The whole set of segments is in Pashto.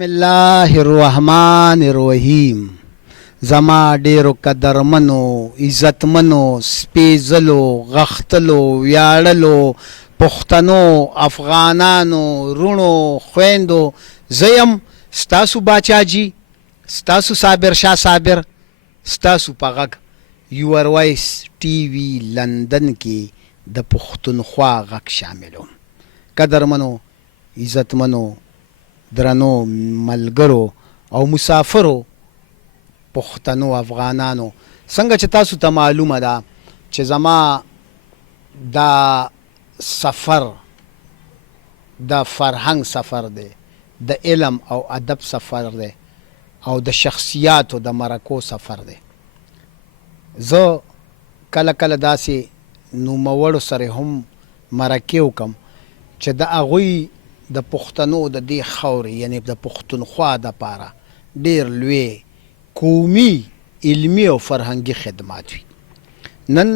بسم الله الرحمن الرحیم. زما ډیرو قدرمنو عزتمنو سپیزلو غختلو ویاړلو پښتنو افغانانو رونو خويندو زیم ستاسو باچاجي ستاسو صابر شاه صابر ستاسو په غږ یور وایس ټي وي لندن کې د پښتونخوا غږ شاملوم. قدرمنو عزتمنو درنو ملګرو او مسافرو پښتنو افغانانو، څنګه چې تاسو ته معلومه ده چې زما دا سفر د فرهنګ سفر دی، د علم او ادب سفر دی او د شخصیاتو د مرکو سفر دی. زه کله کله داسې نوموړو سره هم مرکې وکم چې د هغوی د پښتنو د دې خاورې یعنی د پښتونخوا دپاره ډېر لوی قومي علمي او فرهنګي خدمات وي. نن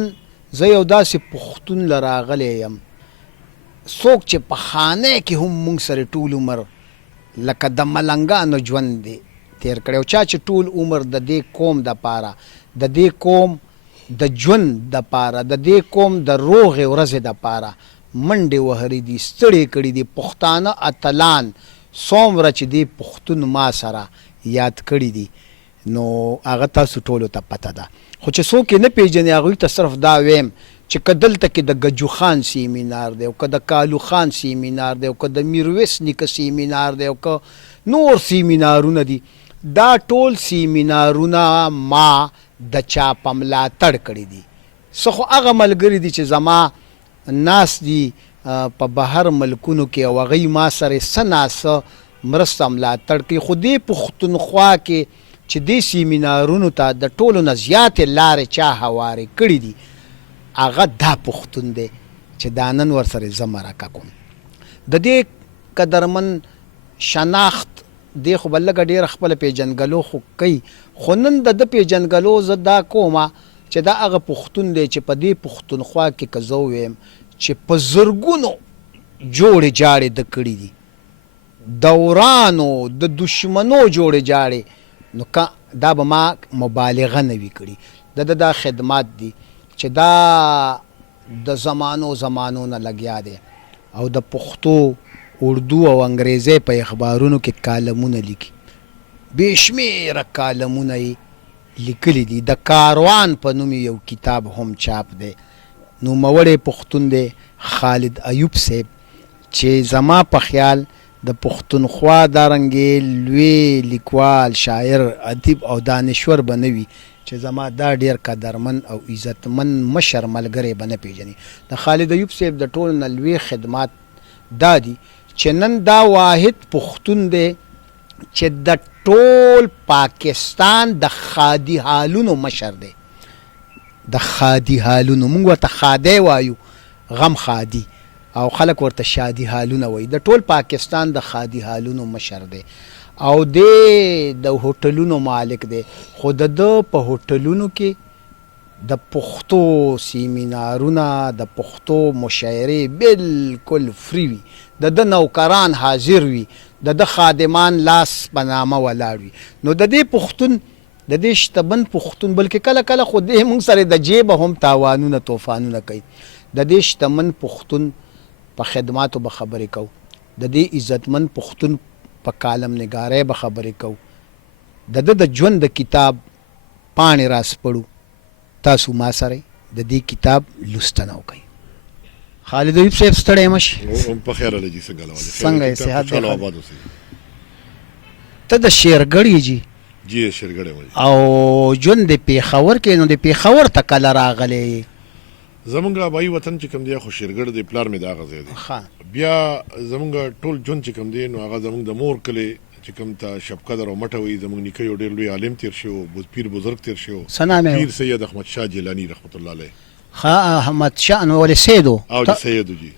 زه یو داسې پښتون له راغلی یم څوک چې په خانه کې هم موږ سره ټول عمر لکه د ملنګانو ژوند دی تیر کړی او چا چې ټول عمر د دې قوم دپاره د دې قوم د ژوند دپاره د دې قوم د روغې ورځې دپاره منډې وهلې دي، ستړې کړي دي. پښتانه اتلان څومره چې دې پښتون ما سره یاد کړي دي نو هغه تاسو ټولو ته پته ده، خو چې څوک یې نه پېژني هغوی ته صرف دا ویم چې که دلته کې د ګجو خان سیمینار دی او که د کالو خان سیمینار دی او که د میرویس نیکه سیمینار دی او که نور سیمینارونه دي، دا ټول سیمینارونه ما د چا په ملاتړ کړي دي. څه خو هغه ملګري دي چې زما ناس دي په بهر ملکونو کې او هغوی ما سره څه ناسه مرسته ملاتړ کوي، خو دې پښتونخوا کې چې دې سیمینارونو ته د ټولو نه زیاتې لارې چا هوارې کړي دي هغه دا پښتون دی چې دا نن ورسره زه مرکه کوم. د دې قدرمن شناخت دی خو به لږه ډېره خپله پیژنګلو خو کوي، خو نن د ده پیژنګلو زه دا کومه چې دا هغه پښتون دی چې په دې پښتونخوا کې که زه وویم چې په زرګونو جوړې جاړې د کړي دي، دورانو د دشمنو جوړې جاړې، نو که دا به ما مبالغه نه وي کړي. د دا خدمات دي چې دا د زمانو نه لګیا دی او د پښتو اردو او انګریزۍ په اخبارونو کې کالمونه لیکي، بې شمېره کالمونه یې لیکلی دي. د کاروان په نوم یو کتاب هم چاپ دی. نوموړی پښتون دی خالد ایوب صاحب چې زما په خیال د پښتونخوا دارنګې لوی لیکوال شاعر ادیب او دانشور به نه وي چې زما دا ډېر قدرمن او عزتمن مشر ملګری به نه پېژني. د خالد ایوب صاحب د ټولو نه لوی خدمات دا دي چې نن دا واحد پښتون دی چې د ټول پاکستان د خادي حالونو مشر دی. د خادي حالونو موږ ورته خادی وایو، غم خادي، او خلک ورته شادي حالونه وایي. د ټول پاکستان د خادي حالونو مشر دی او د هوټلونو مالک دی، خو د ده په هوټلونو کې د پښتو سیمینارونه د پښتو مشاعرې بالکل فری وي، د ده نوکران حاضر وي، د ده خادمان لاس په نامه ولاړ وي. نو د دې پښتون د دې شتمن پښتون بلکې کله کله خو دې موږ سره د جیبه هم تاوانونه طوفانونه کوي، د دې شتمن پښتون په خدماتو به خبرې کوو، د دې عزتمن پښتون په کالم نګارۍ به خبرې کوو، د ده د ژوند د کتاب پاڼې راسپړو. تاسو ما سره د دې کتاب لوستنه وکئ. خالد ایوب صاحب ستړی مه شي. په خیر الله جي څنګه یې صحت دی؟ ته د شیرګړی جي جی شیرګړی او ژوند د پېښور کې، نو د پېښور ته کله راغلی؟ زمونږ آبایي وطن چې کوم دی خو شیرګړ دی، پلار مې د هغه ځای دی. بیا زمونږ ټول ژوند چې کوم دی نو هغه زمونږ د مور کلی چې کوم ته شبقدر او مټه وایي، زمونږ نیکه یو ډېر لوی عالم تېر شو، پیر بزرګ تېر شو، څه نام یې؟ پیر سید احمد شاه جیلاني رحمت الله علیه. احمد شاه نو ولې سیدو او سیدو جی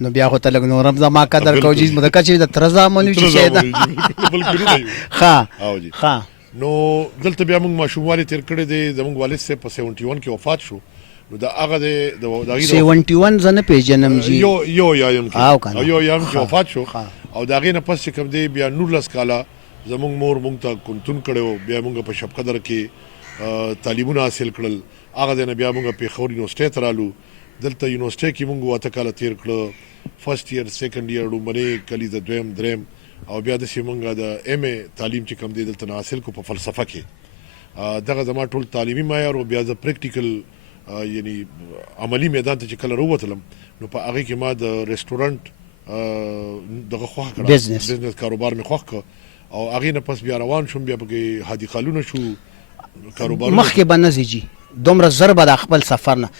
نو بیا خو ته لږ نورم زما قدر کوو چې مدکه چې د تره زامن وي چې سیده نو دلته بیا موږ ماشوموالي تېر کړی دی. زموږ والد صاحب په 71 کې وفات شو، نو د هغه د 71 زه نه پېژنم جي یو یم کې وفات شو او د هغې نه پس چې کوم دی بیا 19 کاله زمونږ مور مونږ ته کلتون کړی بیا مونږ په شب قدر کې تعلیمونه حاصل کړل هغه ځای نه بیا مونږ پېښور یونیورسټۍ ته رالو دلته یونیورسټۍ کې مونږ 8 کاله تېر کړه فرست ایئر سیکنډ ایئر لومړنۍ کلیزه دویم دریم او بیا داسې مونږ د ایم ای تعلیم چې کوم دی دلته نه حاصل کړو په فلسفه کې دغه زما ټول تعلیمي معیار او بیا زه پریکټیکل یعنی عملی میدان ته چې کله راووتلم نو په هغې کې ما د ریسټورنټ دغه خوښ کړه بزنس کاروبار مې خوښ کړه او هغې نه پس بیا روان شوم بیا پکې هادي خالونه شو کاروبارونه مخکې به نه ځي جي دومره زر به د خپل سفر نه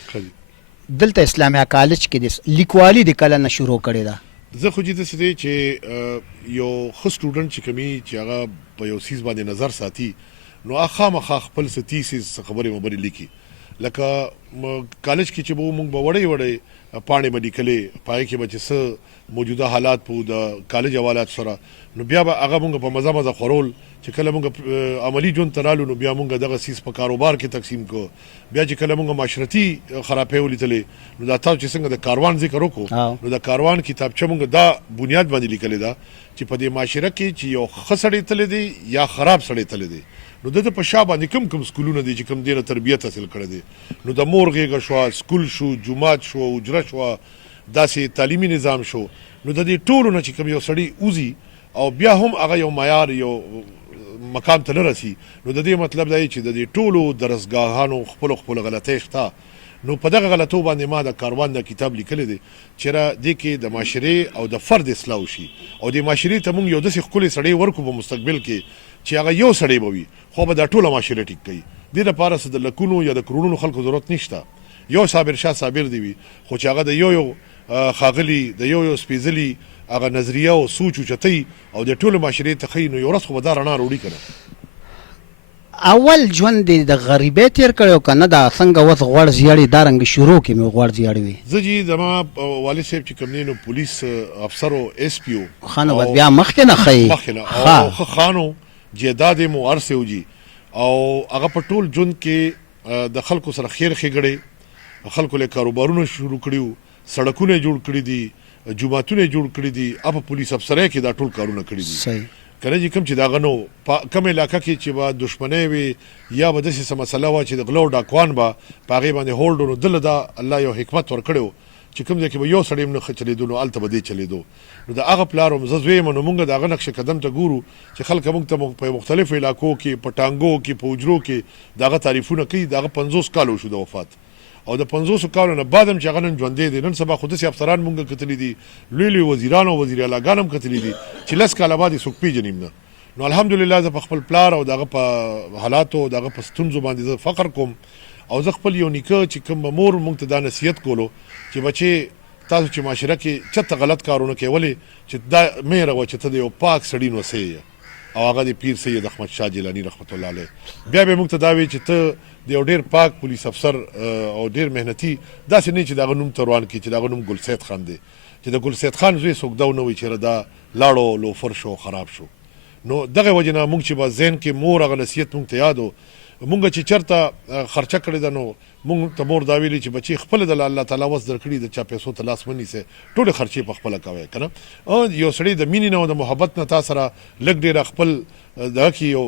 دلته اسلامیا کالج کې د لیکوالي د کله نه شروع کړې ده زه خو چې داسې دی چې یو ښه سټوډنټ چې کوم چې هغه په یو څیز باندې نظر ساتي نو هغه خامخا خپل څه تیسیس خبرې وبرې لیکي لکه کالج کې چې به مونږ به وړی وړی پاڼې به لیکلې په هغې کې به چې څه موجوده حالات په د کالج حوالات سره نو بیا به هغه مونږ په مزه مزه خورول چې کله مونږ عملي ژوند ته رالو نو بیا مونږ دغه څیز په کاروبار کې تقسیم کړو بیا چې کله مونږ معاشرتي خرابۍ ولیدلې نو دا تاسو چې څنګه د کاروان ذکر وکړو نو د کاروان کتابچه مونږ دا بنیاد باندې لیکلې ده چې په دې معاشره کې چې یو ښه سړی تللی دی یا خراب سړی تللی دی نو د په شا باندې کوم سکولونه دي چې کوم دی نه تربیت حاصل کړی دی نو د مور غېږه شوه سکول شو جومات شو حجره شوه داسې تعلیمي نظام شو نو د دې ټولو نه چې کوم یو سړی وځي او بیا هم هغه یو معیار یو مقام ته نه رسي نو د دې مطلب دا چې د دې ټولو درسګاهانو خپلو غلطۍ شته نو په دغه غلطو باندې ما د کاروان د کتاب لیکلی دی چې را دې کې د معاشرې او د فرد اصلاح وشي او د معاشرې ته مونږ یو داسې ښکلی سړی ورکړو په مستقبل کې چې هغه یو سړی به وي خو به دا ټوله معاشره ټیک کوي دې دپاره څه د لکونو یا د کروڑونو خلکو ضرورت نشته یو صابر شاه صابر دی وي خو چې هغه د یو ښاغلي د یو سپېڅلي هغه نظریه او سوچ اوچتوي او د ټولو معاشرې ته ښیي نو یو ورځ خو به دا رڼا راوړي که نه اول ژوند دې د غریبۍ تېر کړی او که نه دا څنګه اوس غوړ زیړې دا رنګې شروع کې مې غوړ زیړې وي زه جي زما والد صاحب چې کوم دی نو پولیس افسر او ایس پی او ښه نو بیا مخکې نه ښیي مخکې نه او ښه خانو جیداد یې مو هر څه وجي او هغه په ټول ژوند کې د خلکو سره خیر ښېګړې خلکو له کاروبارونه شروع کړي وو سړکونه یې جوړ کړي دي جوماتونه یې جوړ کړي دي په پولیس افسرۍ کې دا ټول کارونه کړي دي کنه چې کوم چې دغه نو کوم علاقه کې چې به دښمنۍ وي یا به داسې څه مسله وه چې د غلو ډاکوان به په هغې باندې هولډ نو دله دا الله یو حکمت ورکړی و چې کوم ځای کې به یو سړی هم نه ښه چلېدو نو هلته به دې چلېدو نو د هغه پلار هم زه زوی یم نو مونږ د هغه نقش قدم ته ګورو چې خلک مونږ ته په مختلفو علاقو کې په ټانګو کې په حجرو کې د هغه تعریفونه کوي د هغه 50 کال وشو د وفات او د 50 کالو نه بعد هم چې هغه نن ژوندی دی نن سبا خو داسې افسران مونږ کتلي دي لوی لوی وزیران او وزیر اعلیګان هم کتلي دي چې 10 کاله بعد یې څوک پېژني نه نو الحمدلله زه په خپل پلار او دغه په حالاتو دغه په ستونزو باندې زه فخر کوم او زه خپل یو نیکه چې کوم مور مونږ ته دا نصیحت کولو چې بچې تاسو چې معاشره کې چېرته غلط کارونه کوي ولې چې دا مه روه چې ته د یو پاک سړي نوسی یې او هغه د پیر سید احمد شاه جیلاني رحمت الله علیه بیا به مونږ ته دا وی چې ته د یو ډېر پاک پولیس افسر او ډېر محنتي داسې نه چې دغه نوم ته روان کړي چې دغه نوم ګلسید خان دی چې د ګلسید خان زوی څوک دا ونه وي چې دا لاړو لوفر شو خراب شو نو دغه وجه نه مونږ چې به ذهن کې مور هغه نصیحت مونږ ته یاد و مونږ چې چېرته خرچه کړې ده نو مونږ ته مور دا ویلي چې بچې خپله د الله تعالی وس درکړي د چا پیسو ته لاس مه نیسئ ټولې خرچې په خپله کوئ که نه یو سړی د مینې نه او د محبت نه تا سره لږ ډېره خپل دغه کې یو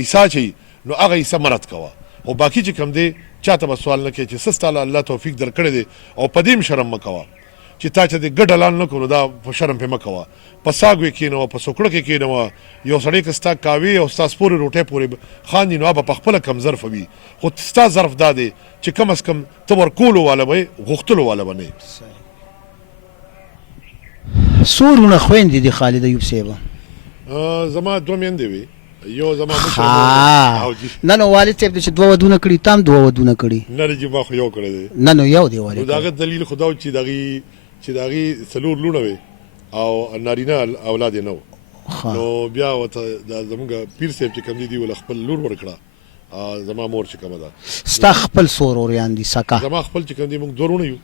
عیسا چې نو هغه عیسا مرد کوه او باقي چې کوم دی چاته به سوال نه کوي چې څه ستا الله توفیق درکړی دی او په دې هم شرم مه کوه چې تا چې د ګډ حلال نه کړو دا په شرم پې مه کوه په ساګ وې کښېنوه په سوکړه کې کښېنوه یو سړی که ستا کاوې او ستا سپورې روټۍ پورې خاندي نو هغه په خپله کم ظرفه وي خو ستا ظرف دا دی چې کم از کم ته ورکولو والا به یې غوښتلو والا به نه یې څو وروڼه خویندې دي خالد ایوب صاحبه زما 2 میندې وې یو زما نه نو والد صاحب چې 2 ودونه کړي تا هم 2 ودونه کړي نه جي ما خو یو کړی دی نه نو یو دی والد نو د هغه دلیل خو دا و چې د هغې 4 لوڼه وې او نارینه اولاد یې نه و نو بیا ورته زمونږ پیر صاحب چې کوم دی ول خپل لور ورکړه زما مور چې کومه ده ستا خپل څو وروریان دي سکه زما خپل چې کوم دی مونږ 2 وروڼه یو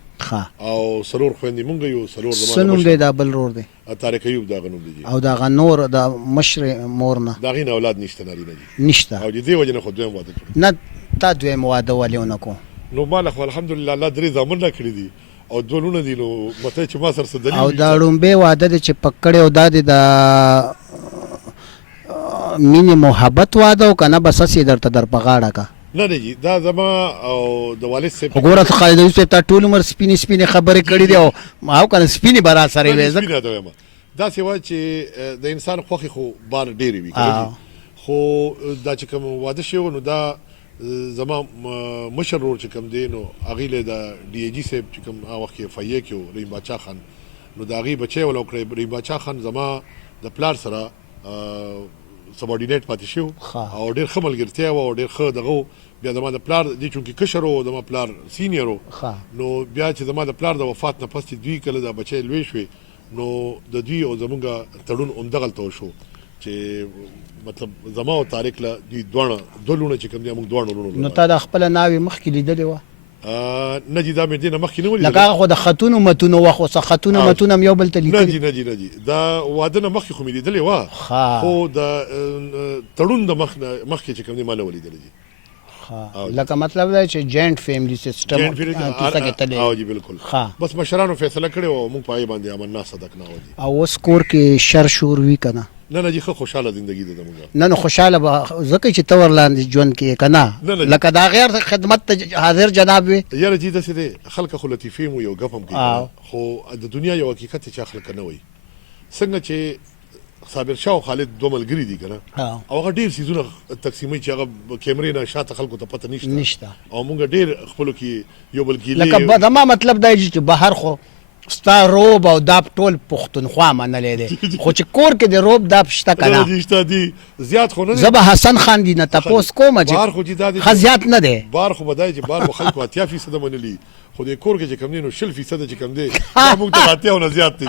او 4 خویندې مونږ یو 4 زما څه نوم دی دا بل ورور دی طارق ایوب د هغه نوم دی او د هغه نور د مشر مور نه د هغې نه اولاد نشته نارینه دي نشته او د دې وجې نه خو دویم واده کړو نه تا دویم واده ولې ونه کړو نو ما له خو الحمدلله الله 3 زامن راکړي دي او دولونه دي نو مته چې ما سره څه دلیل او دا ړومبی واده دی چې پکړی او دا دی د مینې محبت واده او که نه بس هسې درته در په غاړه کا نه جی دا زما او د والد صاحب خو ګوره خالد یوسف تا ټول عمر سپینې سپینې خبرې کړي دي او که نه سپینې به را سره وې سپینې ته وایم داسې وایي چې د انسان خوښې خو بار ډېرې وي خو دا چې کوم واده شوی نو دا زما مشر ورور چې کوم دی نو هغې له د ډي ای جي صاحب چې کوم هغه وخت کې اف آی اې کې و رحیم باچا خان نو د هغې بچی ولا وکړی رحیم باچا خان زما د پلار سره سبارډینیټ پاتې شو او ډېر ښه ملګرتیا وه او ډېر ښه دغه و بیا زما د پلار دی چونکې کشر و زما پلار سینیر و نو بیا چې زما د پلار د وفات نه پس چې دوی کله دا بچی لوی شوې نو د دوی او زمونږ تړون همدغلته وشو چې مطلب زما او طارق له دوی دواړه دوه لوڼه چې کوم دي موږ دواړه لوڼو نو تا د خپله ناوې مخکې لیدلې وه نه جی دا مې دې نه مخکې نه ولیدل لکه هغه خو د خطونو متونو وخت اوس خطونه متونه هم یو بل ته لیکلي نه جی دا واده نه مخکې خو مې لیدلې وه خو د تړون د مخکې چې کوم دی ما نه ولیدلې دي لکه مطلب دا چې جاینټ فیملی سیستم کیسه کې تللی او جی بالکل بس مشرانو فیصله کړې او موږ په هغې باندې امنا صدق نه ودي او اوس کور کې شر شور وي که نه نه جی ښه خوشحاله زندګي ده زموږ نه خوشحاله به ځکه چې ته ورلاندې ژوند کې که نه لکه دا غیر خدمت ته حاضر جناب وي یاره جی داسې دی خلکه خو لطیفې مو یو ګپ هم کوي خو د دنیا یو حقیقت چې چا خلکه نه وایي څنګه چې صابر شاه او خالد دوه ملګري دي که نه او هغه ډېر څیزونه تقسیموي چې هغه کیمرې نه شاته خلکو ته پته نشته او موږ ډېر خپلو کې یو بل ګیلې لکه زما مطلب دا چې بهر خو ستا روب او داب ټول پښتونخوا منلی دی خو چې کور کې د روب داب شته که نه شته دي زیات خو نه دی زه به حسن خان دي نه تپوس کومه چې ښه زیات نه دی بار خو به دا چې بار به خلکو 80% منلي خو د کور کې چې کوم دی نو 60% چې کوم دی دا موږ ته 80 نه زیات دی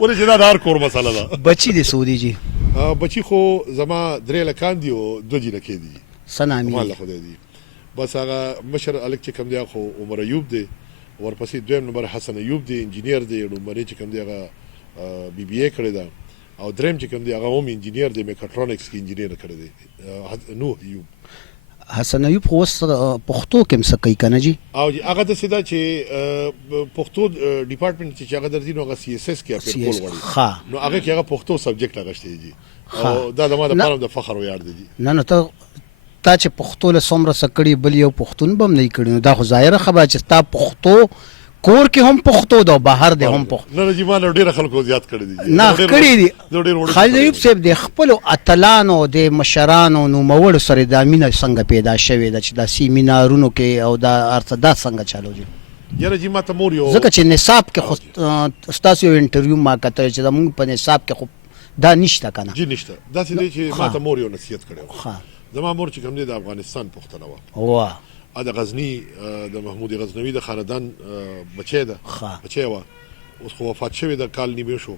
ولې چې دا د هر کور مسله ده بچي دي سعودي جي بچي خو زما 3 لکان دي او 2 جنکې دي څه نامې الله خدای دي بس هغه مشر الک چې کوم دی خو عمر ایوب دی ورپسې دویم نمبر حسن ایوب دی انجینیر دی نمبر چې کوم دی هغه بی بی اے کړی ده او دریم چې کوم دی هغه هم انجینیر دی میکاټرونکس کې انجینیر کړی دی نوح ایوب حسن ایوب خو اوس پښتو کې هم څه کوي که نه جي او هغه داسې ده چې پښتو ډپارټمنټ چې هغه درځي نو هغه سی اس اس کې اپیر کول غواړي نو هغه کې هغه پښتو سبجیکټ اغشتی دي او دا زما دپاره د فخر و یاد دی نه تا چې پښتو له څومره څه کړي بل یو پښتون به هم نه کړي نو دا خو ظاهره خبره چې ستا پښتو کور کې هم پښتو ده او بهر دی هم پښتو نه جی ما له ډېره خلکو زیات کړي دي نه کړي دي خالد ایوب صاحب د خپلو اتلانو د مشرانو نوموړو سره دا مینه څنګه پیدا شوې ده چې دا سیمینارونو کې او دا هر څه دا څنګه چالو دي یاره جی ما ته مور یو ځکه چې نصاب کې خو ستاسو یو انټرویو ما کتلی چې زموږ په نصاب کې خو دا نشته که نه جی نشته داسې دی چې ما ته مور یو نصیحت کړی و زما مور چې کوم دی د افغانستان پښتنه وه د غزني د محمود غزنوي د خاندان بچی ده بچی وه اوس خو وفات شوې ده کال نیمې شو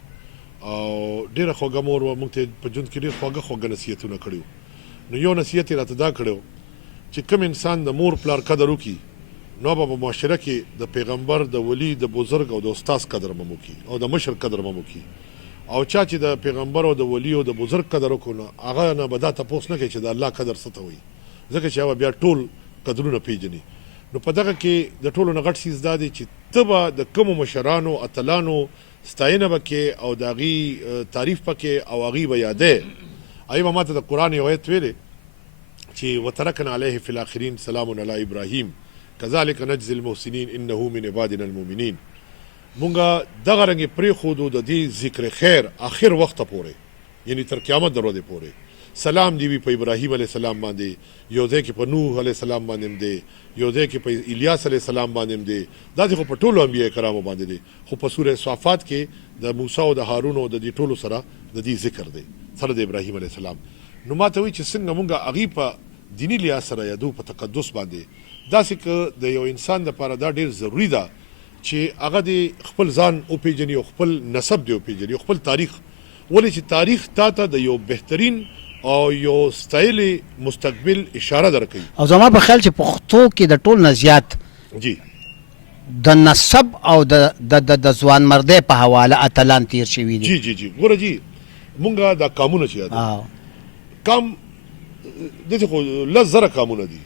او ډېره خوږه مور وه موږ ته په ژوند کې ډېر خوږه نصیحتونه کړي نو یو نصیحت یې راته دا کړی چې کوم انسان د مور پلار قدر وکړي نو به په معاشره کې د پیغمبر د ولی د بزرګ او د استاذ قدر به مو وکړي او د مشر قدر به مو وکړي او چا چې د پیغمبر او د ولی او د بزرګ قدر وکړو نو هغه نه به دا تپوس نه کوي چې د الله قدر څه ته وایي ځکه چې هغه بیا ټول قدرونه پیژني نو په دغه کې د ټولو نه غټ څیز دا دی چې ته به د کومو مشرانو اتلانو ستاینه به کې او د هغې تعریف پکې او هغې به یادې هغې به ما ته د قرآن یو آیت ویلې چې وترکنا علیه فی الاخرین سلام علی ابراهیم کذلک نجزی المحسنین انه من عبادنا المؤمنین مونږه دغه رنګې پرېښودو د دې ذکر خیر آخر وخته پورې یعنی تر قیامت د ورځې پورې سلام دی وي په ابراهیم علیه السلام باندې یو ځای کې په نوح علیه السلام باندې هم دی یو ځای کې په الیاس علیه السلام باندې هم دی داسې خو په ټولو انبیاء کرامو باندې دی خو په سوره صافات کې د موسی او د هارون او د دې ټولو سره د دې ذکر دی سره د ابراهیم علیه السلام نو ما ته وایي چې څنګه مونږ هغې په دیني لحاظ سره یادو په تقدس باندې داسې که د یو انسان دپاره دا ډېر ضروري ده چې هغه د خپل ځان وپېژني او خپل نسب دی وپېژني او خپل تاریخ ولې چې تاریخ تا ته د یو بهترین او یو ستایلې مستقبل اشاره درکوي او زما په خیال چې پښتو کې د ټول نه زیات جی د نسب او د ځوانمردۍ په حواله اتلان تیر شوي دي جی ګوره جی مونږه دا کامونه چې یاد کام داسې خو 10,000 کامونه دي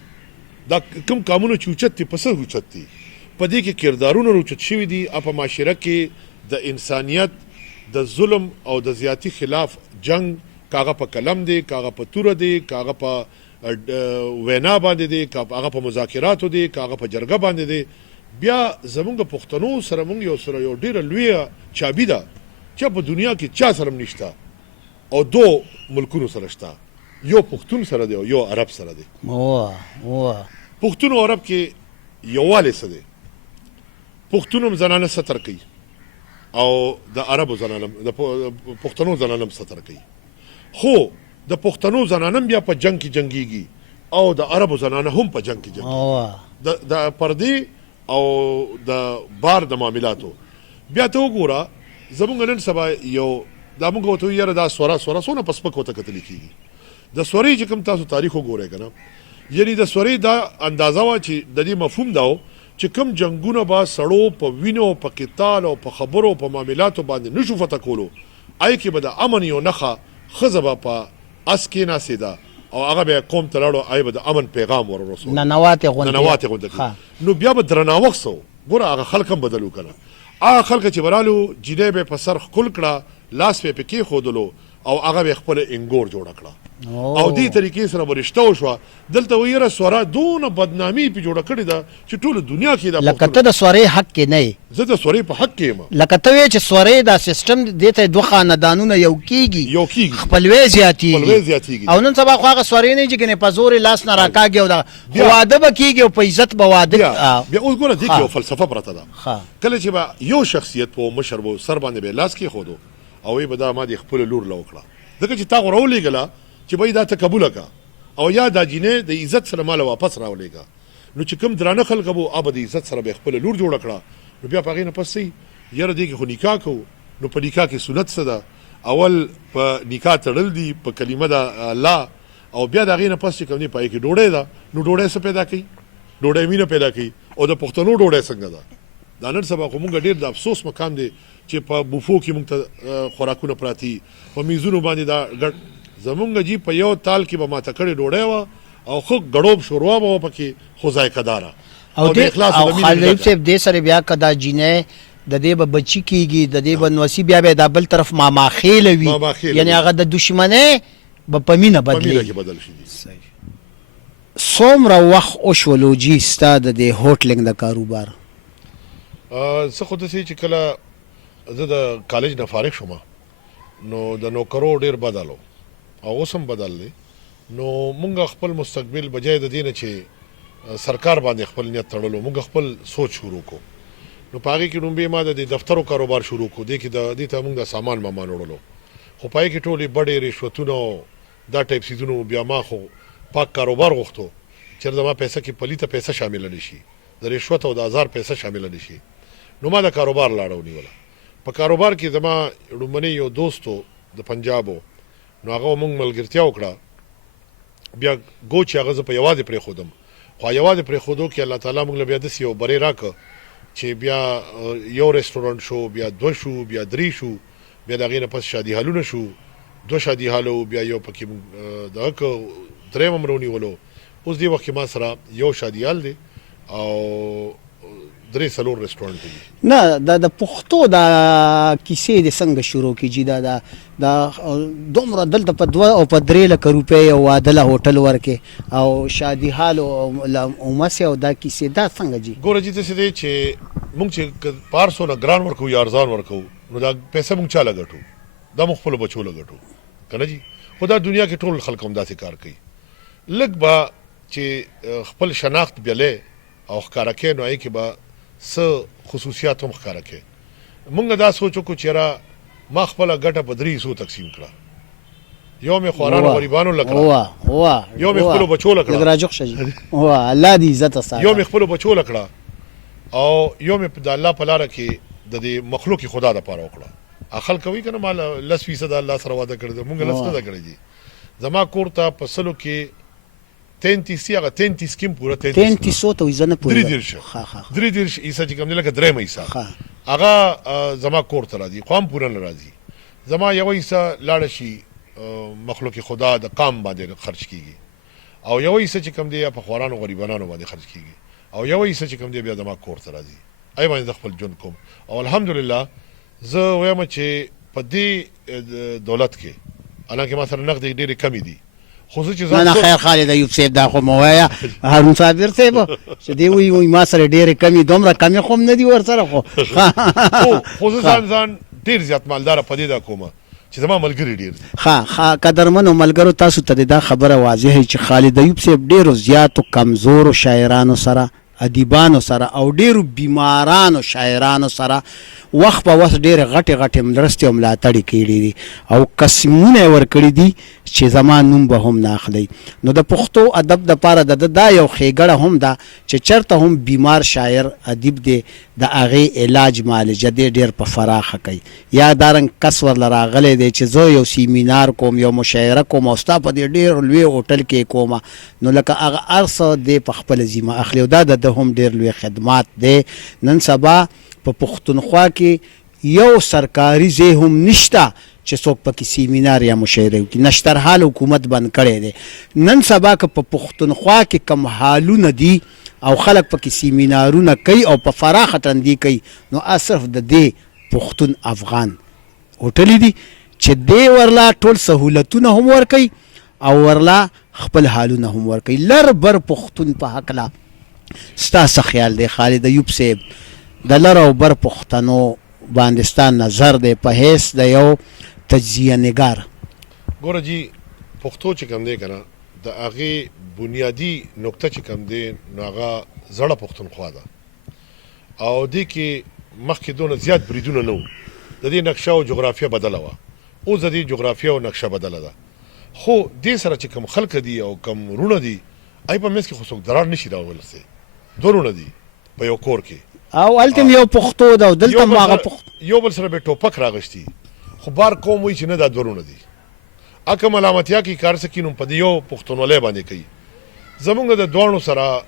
دا کوم کامونه چې اوچت دي په څه اوچت دي په دې کې کردارونه روچت شوي دي په معاشره کې د انسانیت د ظلم او د زیاتی خلاف جنگ کاغه په قلم دی کاغه په توره دی کاغه په وینا باندې دی کاغه په مذاکراتو دی کاغه په جرګه باندې دی بیا زمونږ پښتنو سره مونږ یو ډیره لویه چابي ده چې په دنیا کې چا سره نشته او دو ملکونو سره شته یو پښتون سره دی او یو عرب سره دی پښتون او عرب کې یووالی څه دی پښتون زنانه ستر کوي او د عربو زنانه د پښتنو زنانه ستر کوي خو د پښتنو زنانه بیا په جنگ کې جنگيږي او د عربو زنانه هم په جنگ کې جنگيږي د پردي او د بار د معاملاتو بیا ته وګوره زمونږ نن سبا یو دا موږ وته یاره دا سوره سونه پس پک وته کتل کیږي د سوري چې کوم تاسو تاریخ وګورئ کنه یعنی د سوري دا اندازه وا چې د دې مفهوم داو چې کوم جنگونه با سړو په وینو په قتال او په خبرو په معاملاتو باندې نشو فتح کولو آی کې به د امن یو نخه خزبه په اس کې ناسیدا او هغه به قوم تلاړو آی به د امن پیغام ور رسول ننوات غونډه نو بیا به درناوښ سو ګوره هغه خلک هم بدلو کنه هغه خلک چې برالو جنې به په سر خل کړه لاس په کې خودلو او هغه به خپل انګور جوړ کړه او دې طریقې سره ورشته وشو دلته ویره سوره دون بدنامي په جوړ کړی دا چې ټول دنیا کې دا لکه ته د سوري حق کې نه زه د سوري په حق کې یم لکه ته چې سوري دا سیستم دته دوه خاندانونه یو کیږي خپلوي زیاتیږي او نن سبا خو هغه سوري نه چې کنه په زور لاس نه راکاږي او دا واده به کیږي او په عزت به واده بیا اوس ګوره دې کې یو فلسفه پرته ده کله چې با یو شخصیت په مشر وو سر باندې به لاس کې خودو او وي به دا ما دې خپل لور لوکړه ځکه چې تا غوړولې غلا چې به دا ته قبول کا او یا دا جینې د عزت سره مال واپس راولېګا نو چې کوم درانه خلک وو اب د عزت سره به خپل لور جوړ کړه نو بیا پغې نه پسې یره دې کې خو نکاح کو نو په نکاح کې سنت څه ده اول په نکاح تړل دي په کلمه د الله او بیا دا غې نه پسې کوم نه پای کې ډوړې ده نو ډوړې څه پیدا کړي ډوړې مینه پیدا کړي او د پښتنو ډوړې څنګه ده دا نن سبا کومه ډېر د افسوس مقام دی چې په بوفو کې موږ ته خوراکونه پراتی په میزونو باندې دا ګډ زمونږ جی په یو تال کې به ماته کړي ډوډۍ و او خو غړوب شوروا به پکې خو ذایقه داره او د اخلاص او خالد صاحب دې سره بیا کدا جینې د دې به بچی کیږي د دې به نوسی بیا به د بل طرف ماما خېلوي یعنی هغه د دشمنه په پمینه بدلی څومره وخت او شولوجي ستاد د هوټلینګ د کاروبار څه خو د چې کله زه د کالج نه فارغ شوم نو د نوکرو ډیر بدلو او اوسم بدل دی نو مونږ خپل مستقبل بجای د دینه چې سرکار باندې خپل نیت تړلو مونږ خپل سوچ شروع کو نو پاره کې نومبه ما د دفترو کاروبار شروع کو د کې د دې ته مونږ د سامان ما وړلو خو پای کې ټولې بډې رشوتونه دا ټایپ سيزونو بیا ما خو پاک کاروبار غوښتو چې زما پیسې کې پلیته پیسې شامل نشي د رشوت او د هزار پیسې شامل نشي نو ما د کاروبار لاړو نیوله په کاروبار کې زما رومنی یو دوستو د پنجابو نو هغه مونږ ملګرتیا وکړه بیا ګوچ هغه په یوازې پرې خودم خو یوازې پرې خودو کې الله تعالی مونږ له بیا د یو بری راک چې بیا یو ریسټورانټ شو بیا دو شو بیا درې شو بیا دغه نه پس شادي حالونه شو دو شادي حالو بیا یو پکې دغه درې ممرونی ولو اوس دی وخت ما سره یو شادي حال دی او درې سلور ریسټورانټ دی نه د پښتو د کیسې د څنګه شروع کیږي دا دومره دلته په 2 او په 3 لک روپۍ او عادله هوټل ورکه او شادي حال او مسه او دا کیسې دا څنګه جی ګوره جی ته دې چې مونږ چې 500 نه ګران ورکو یا ارزان ورکو نو دا پیسې مونږ چا لګټو دا مخ په بچو لګټو کنه جی خدا دنیا کې ټول خلک هم داسې کار کوي لګ با چې خپل شناخت بیاله او ښکارا کې نو ای کې با س خصوصیات هم ښکارا کې مونږ دا سوچو کو چیرې ما خپل ګټه په 300 تقسیم کړه یو می خورانو غریبانو لکړه یو می خپل بچو لکړه راجخ شي واه الله دې عزت ساتي یو می خپل بچو لکړه او یو می په الله په لار کې د دې مخلوق خدا د پاره وکړه اخل کوي کنه مال 10% الله سره وعده کړی مونږ لسته دا کړی دي زما کور ته په سلو کې 33 هغه 33 کیم پورا 33 ته ځنه پورا 3 ایسا چې کوم لکه درې مېسا هغه زما کور ته راځي قوم پورا ناراضي زما یو ایسا لاړ شي مخلوق خدا د قام باندې خرج کیږي او یو ایسا چې کوم دی په خورانو غریبانو باندې خرج کیږي او یو حصہ چې کوم دی بیا زما کور ته راځي ای باندې خپل ژوند کوم او الحمدلله زه وایم چې په دې دولت کې حالانکه ما سره نقد ډېرې کمې دي خو زه چې نه خیر خالد ایوب صاحب دا خو مو وایه هارون صابر صاحب چې دی وایي ما سره ډېرې کمې دومره کمې خو هم نه دي ورسره خو زه ځان ډېر زیات مالداره په دې دا کومه چې زما ملګري ډېر دي ښه قدرمنو ملګرو تاسو ته دا خبره واضحه چې خالد ایوب صاحب ډېرو زیاتو کمزورو شاعرانو سره ادیبانو سره او ډېرو بیمارانو شاعرانو سره وخت په وخت ډېرې غټې مرستې او ملاتړې کړي دي او قسمونه یې ورکړي دي چې زما نوم به هم نه اخلئ نو د پښتو ادب دپاره د دا یو ښېګړه هم ده چې چېرته هم بیمار شاعر ادیب دی د هغې علاج معالجه دی ډېر په فراخه کوي یا دارنګ کس ورله راغلی دی چې زه یو سیمینار کوم یو مشاعره کوم او ستا په دې ډېر لوی هوټل کې کومه نو لکه هغه هر څه دی په خپله ذمه اخلي او دا د ده هم ډېر لوی خدمات دی نن سبا په پښتونخوا کې یو سرکاري ځای هم نشته چې څوک پکې سیمینار یا مشاعره وکړي نشترحال حکومت بند کړی دی نن سبا که په پښتونخوا کې کم حالونه دي او خلک پکې سیمینارونه کوي او په فراخه تندي کوي نو صرف د دې پښتون افغان هوټلې دي چې دی ورلا ټول سهولتونه هم ورکوي او ورلا خپل حالونه هم ورکوي لر بر پښتون په هکله ستا څه خیال دی خالد ایوب صاحب د لر او بر پښتنو باندې ستا نظر دی په حیث د یو تجزیه نگار ګوره جی پښتو چې کوم دی که نه د هغې بنیادي نقطه چې کوم دی نو هغه زړه پښتونخوا ده او دې کې مخکې دونه زیات بریدونه نه وو د دې نقشه او جغرافیه بدله وه اوس د دې جغرافیه او نقشه بدله ده خو دې سره چې کوم خلک دي او کوم رونه دي ای په منځ کې خو څوک درار نشي راوړلی دوه رونه دي په یو کور کې او هلته یو پښتو ده او دلته هم هغه یو بل سره به ټوپک راغشتي خو بار کوم وایي چې نه دا دوه رونه دي اکه ملامتیا کې کار سکي نو په دې یو پښتونولۍ باندې کوي زمونږ د دواړو سره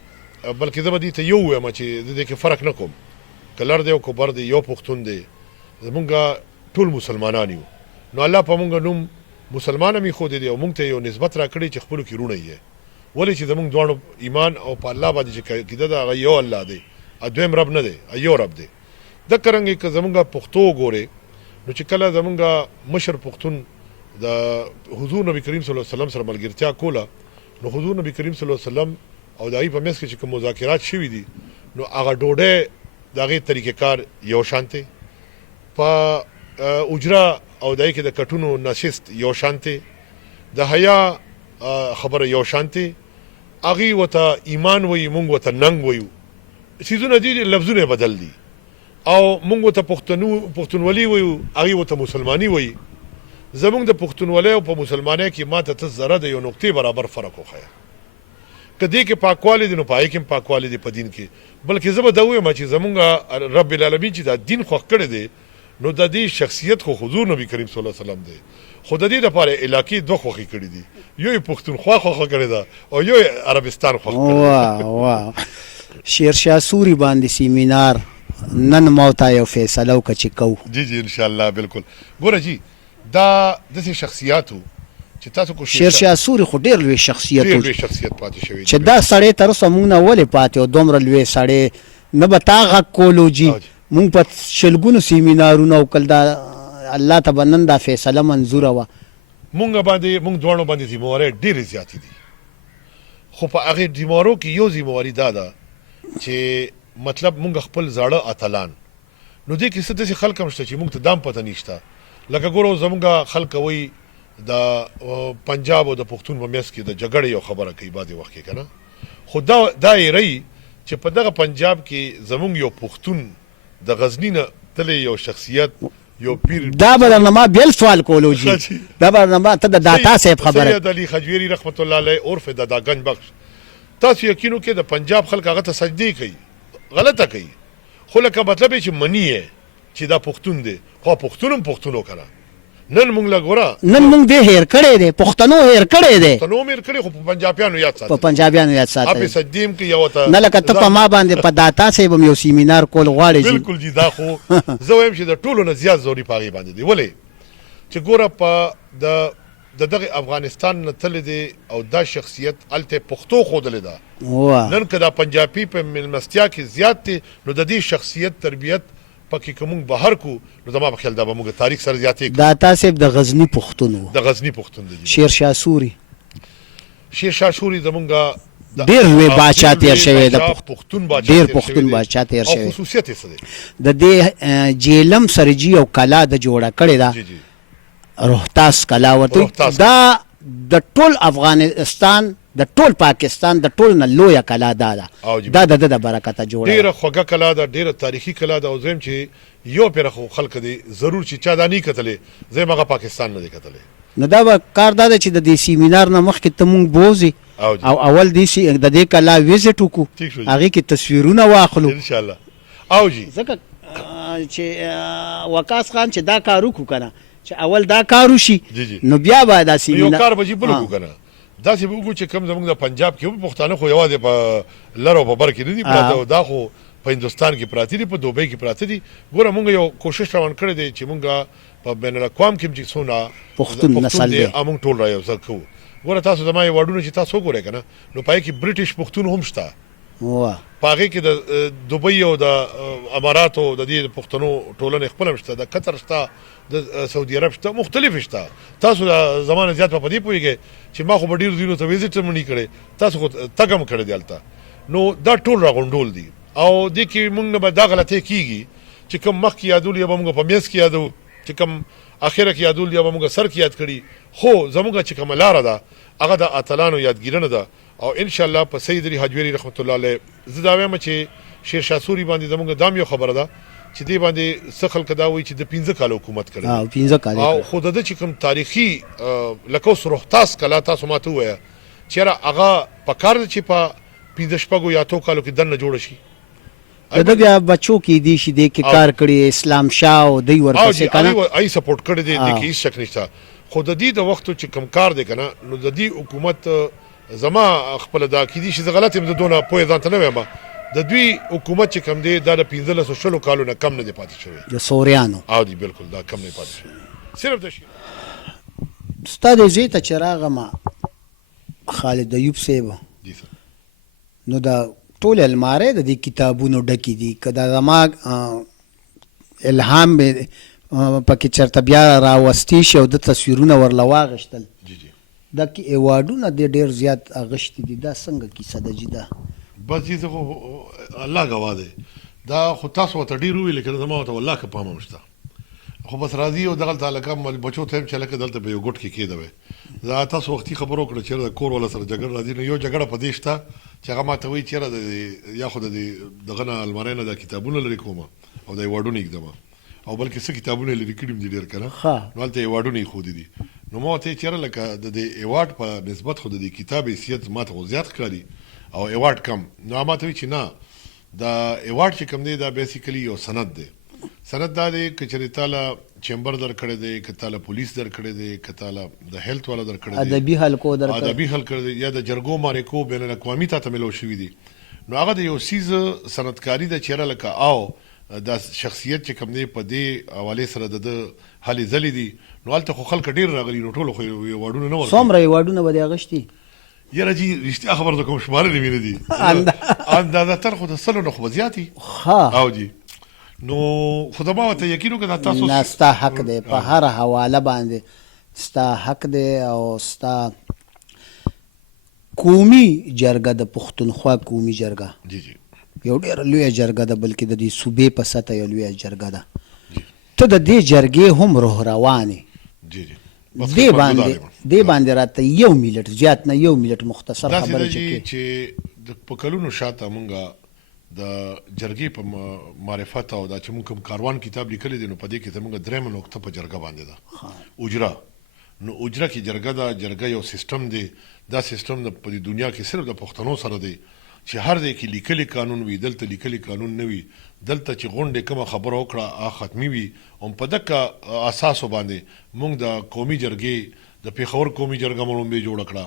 بلکې زه به دې ته یو وایم چې د دې کې فرق نه کوم که لر دی او که بر دی یو پښتون دی زمونږ ټول مسلمانان یو نو الله په مونږ نوم مسلمان هم ایښودی دی او مونږ ته یو نسبت راکړی چې خپلو کې رونه یې ولې چې زمونږ دواړو ایمان او په الله باندې چې عقیده ده هغه یو الله دی دویم رب نه دی یو رب دی دکه رنګې که زمونږ پښتو وګورې نو چې کله زمونږ مشر پښتون د حضور نبی کریم صلی الله علیه وسلم سره ملګرتیا کوله نو حضور نبی کریم صلی الله علیه وسلم او د هغې په منځ کې چې کوم مذاکرات شوي دي نو هغه ډوډۍ د هغې طریقې کار یو شان دی په اجره او د هغې کې د کټونو نشست یو شان دی د حیا خبره یو شان دی هغې ورته ایمان وایي مونږ ورته ننګ وایو څیزونه دي لفظونه بدل دي او مونږ ورته پښتونولي وایو هغې ورته مسلماني وایي زمونږ د پښتونولۍ او په مسلمانۍ کې ما ته ته ذره د یو نقطې برابر فرق وښیه که دې کې پاکوالی دی نو په هغې کې هم پاکوالی دی په دین کې بلکې زه به دا ووایم چې زمونږ رب العالمین چې دا دین خوښ کړی دی نو د دې شخصیت خو حضور نبی کریم صلی الله علیه وسلم دی خو د دې لپاره علاقې دوه خوښې کړي دي یو یې پښتونخوا خوښه کړې ده او یو یې عربستان خوښ کړی واه شیرشاه سوري باندې سیمینار نن ما ته یو فیصله وکړه چې کوو جی انشاءالله بالکل ګوره جی دا داسې شخصیات وو چې تاسو کو شیرشاه سوري خو ډېر لوی شخصیت ډېر لوی شخصیت پاتې شوی چې دا سړی تر اوسه مونږ نه ولې پاتې او دومره لوی سړی نه به تا غږ کولو جي مونږ په شلګونو سیمینارونه وکړل دا الله ته به نن دا فیصله منظوره وه مونږ دواړو باندې ذمهوارۍ ډېرې زیاتې دي خو په هغې ذمهوارو کې یو ذمهواري دا ده چې مطلب مونږ خپل زاړه اتلان نو دې کې څه داسې خلک هم شته چې مونږ ته دام پته نشته لکه ګورو زمونږ خلک وایي د پنجاب او د پښتون په منځ کې د جګړې یو خبره کوي بعضې وخت کې که نه خو دا یې رهي چې په دغه پنجاب کې زمونږ یو پښتون د غزني نه تللی یو شخصیت یو پیر دا به درنه ما بېل سوال کولو جي دا به درنه ما ته د داتا صاحب خبره سید علي خجویری رحمت الله علیه عرف دادا گنج بخش تاسو یقین وکړئ د پنجاب خلک هغه ته سجدې کوي غلطه کوي خو لکه مطلب یې چې مني یې چې دا پښتون دی خو پښتون هم پښتون وکړه نن مونږ له ګوره نن مونږ دې هېر کړی دی پښتنو هېر کړی دی پښتنو هم هېر کړی خو په پنجابیانو یاد ساتي په پنجابیانو یاد ساتي هغې سجدې هم کوي یو ته نه لکه ته په ما باندې په داتا صاحب هم یو سیمینار کول غواړې بالکل جي دا خو زه وایم چې د ټولو نه زیات زوري په هغې باندې دی ولې چې ګوره په د د دغه افغانستان نه تللی دی او دا شخصیت هلته پښتو ښودلې ده واه نن که دا پنجابي په میلمستیا کې زیات دی نو د دې شخصیت تربیت پکې که موږ بهر کو نو زما په خیال دا به موږ تاریخ سره زیاتې دا تاسو د غزنی پښتون وو د غزني پښتون دی شیر شاه سوري شیر شاه سوري زمونږ ډېر لوی باچا تیر شوی د پښتون باچا ډېر پښتون باچا تیر شوی او خصوصیت یې څه دی د دې جیلم سرجی او کلا د جوړه کړې ده جی جی روحتاس کلا ورته روحتاس دا د ټول افغانستان د ټول پاکستان د ټول نه لویه کلا دا ده او جی دا د برکته جوړه ډیره خوږه کلا ده ډیره تاریخي کلا ده او زم چې یو پیر خو خلک دي ضرور چې چا دا نه کتلې زم هغه پاکستان نه دی کتلې نو دا به کار دا ده چې د دې سیمینار نه مخکې ته مونږ بوزي او اول د دې کلا ویزټ وکړو ٹھیک شو جی. هغې کې تصویرونه واخلو ان شاء الله او جی ځکه چې وقاص خان چې دا کار وکړو که نه چې اول دا کار وشي جی جی. نو بیا به دا یو سیمینار کار به جی بل وکړو کنه داسې به وګورو چې کم زموږ د پنجاب کې هم پښتانه خو یوازې په لر او په بر کې نه دي پراته دا خو په هندوستان کې پراته دي په دوبۍ کې پراته دي ګوره موږ یو کوشش روان کړی دی چې موږ په بین الاقوام کې چې څونه پښتون نسل دی موږ ټول را یو ځای کوو ګوره تاسو زما یې واډونه چې تاسو وګورئ که نه نو په هغې کې برټش پښتون هم شته واه په هغې کې د دوبۍ او د اماراتو د دې پښتنو ټولنې خپله هم شته د قطر شته د سعودي عرب شته مختلف شته تاسو د زمانه زیات په دې پوهېږئ چې ما خو به ډېرو ځینو ته ویزټ هم نه کړی تاسو خو تګ هم کړی دی هلته نو دا ټول راغونډول دي او دې کې موږ نه به دا غلطۍ کېږي چې کوم مخکې یادول یا به موږ په میز کې یادو چې کوم اخره کې یادول یا به موږ سر کې یاد کړي خو زموږ چې کومه لاره ده هغه د اتلانو یادګیرنه ده او ان شاء الله په سید علي حجویری رحمت الله علیه زه دا وایم چې شیر شاه سوري باندې زموږ دام یو خبره ده چې دې باندې څه خلک دا وایي چې د 15 کال حکومت کړی او 15 کال او خو د چې کوم تاریخي لکه اوس روحتاس کلا تاسو ماته ووایه چېرې هغه په کار ده چې په 15 شپږو یا اتو کالو کې دننه جوړه شي د بیا بچو کې دي چې دې کې کار کړي اسلام شاه او دوی ورپسې کنه ای سپورټ کړی دی د کې هیڅ شک نشته خو د دې د وختو چې کم کار دی کنه نو د دې حکومت زما خپل دا کې دي چې غلط هم د دونه پوهه ځان ته نه وایم د دوی حکومت چې کم دی دا د 15 شلو کالو نه کم نه دی پاتې شوی د سوریانو او دی بالکل دا کم نه پاتې شوی صرف د شي استاد زه ته چراغ ما خالد ایوب صاحب جی سر نو دا ټول الماره د دې کتابونو ډکی دي کدا زما الهام به پکې چرته بیا راوستي شي او د تصویرونه ورله واغشتل جی جی دا کې ایوارډونه د ډیر زیات اغشتي دي دا څنګه کیسه ده جدا بس دې خو الله غوا دی دا خو تاسو ته ډیر ویل کړه زما ته والله که پامه مشته خو بس راضي او دغه تعالی کوم بچو ته چې لکه دلته به یو ګټ کې کېده دا تاسو وختي خبرو کړ چې د کور ولا سره جګړه راځي نو یو جګړه پدې شته چې هغه ماته وی چیرې یا خو دغه نه المارینه د کتابونو لري کومه او د ایوارډونو اقدام او بلکې څه کتابونه لري کړم دي ډیر کنه نو ته ایوارډونه خو دي نو مو ته چیرې لکه د ایوارډ په نسبت خو د کتاب حیثیت ماته زیات ښکاري او ایوارډ کم نو ماته وی چې نه دا ایوارډ چې کم دی دا بیسیکلی یو سند دی سند دا دی چې چېرې تعالی چیمبر در کړی دی که تعالی پولیس در کړی دی که تعالی د هیلث والا در کړی دی ادبي حلقو در کړی ادبي حل کړی دی یا د جرګو مارکو بین الاقوامي ته ملو شوی دی نو هغه د یو سیز سندکاری د چیرې لکه او دا شخصیت چې کوم دی په دې حواله سره د حالي ځلې دي نو هلته خو خلک ډیر راغلي نو ټول خو وړونه نه ورته څومره وړونه به دې غشتي یاره جی رښتیا خبر د کوم شمار نه ویني دي اندازه تر خو د سلو نه خو زیاتی ها او جی نو خدای ما ته یقین وکړه تاسو نه ستا حق دی په هر حواله باندې ستا حق دی او ستا قومي جرګه د پښتونخوا قومي جرګه جی جی یو ډېر لویه جرګه ده بلکې د دې صوبې په سطح یو لویه جرګه ده ته د دې جرګې هم روح روانې جی جی دې باندې راته یو منټ زیات نه یو منټ مختصر خبره چې د پکلونو شاته مونږه د جرګې په معرفت او دا چې مونږ کوم کاروان کتاب لیکلی دی نو په دې کې زموږ درېمه نقطه په جرګه باندې ده اجرا نو اجرا کې جرګه ده جرګه یو سیستم دی دا سیستم په دنیا کې صرف د پښتنو سره دی چې هر ځای کې لیکلي قانون وي دلته لیکلي قانون نه وي دلته چې غونډې کومه خبره وکړه هغه ختمي وي او په دغه اساسو باندې موږ د قومي جرګې د پیښور قومي جرګه مو لومبې جوړه کړه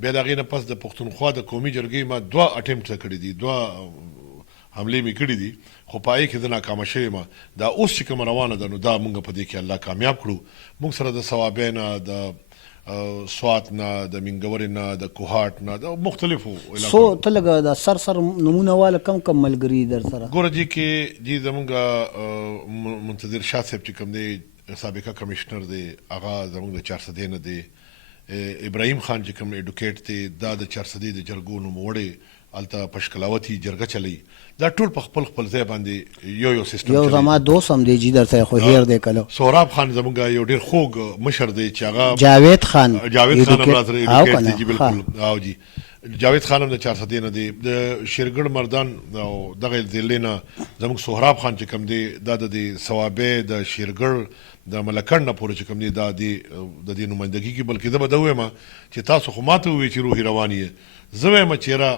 بیا د هغې نه پس د پښتونخوا د قومي جرګې ما 2 اټمپټ کړي دي 2 حملې مې کړي دي خو په هغې کې زه ناکامه شوی یم دا اوس چې کومه روانه ده نو دا موږ په دې کې الله کامیاب کړو موږ سره د ثوابین د سوات نه د منګورې نه د کوهاټ نه د مختلفو سو ته لګه د سر نمونه والا کم ملګري در سره ګوره جی کې جی زمونږ منتظر شاه صاحب چې کوم دی سابقه کمشنر دی هغه زمونږ د 400 نه دی ابراهیم خان چې کوم ایډوکیټ دی دا د 400 د جرګو نوموړی الته پشکلاوتی جرګه چلی دا ټول په خپل ځای باندې یو سیستم یو زما دوست هم دی جی در سره خو هیر دی کلو سوراب خان زمونږ یو ډیر خوږ مشر دی چې هغه جاوید خان برادر ایډوکیټ دی بالکل او جی جاوید خان هم د 400 نه دی د شیرګړ مردان او دغه ضلع نه زمونږ سهراب خان چې کوم دی دا د ثوابه د شیرګړ د ملکړ نه پورې چې کوم دی دا د دې نمائندګي کې بلکې دا به وایم چې تاسو خو ماته وی چې روحي رواني زه وایم چې را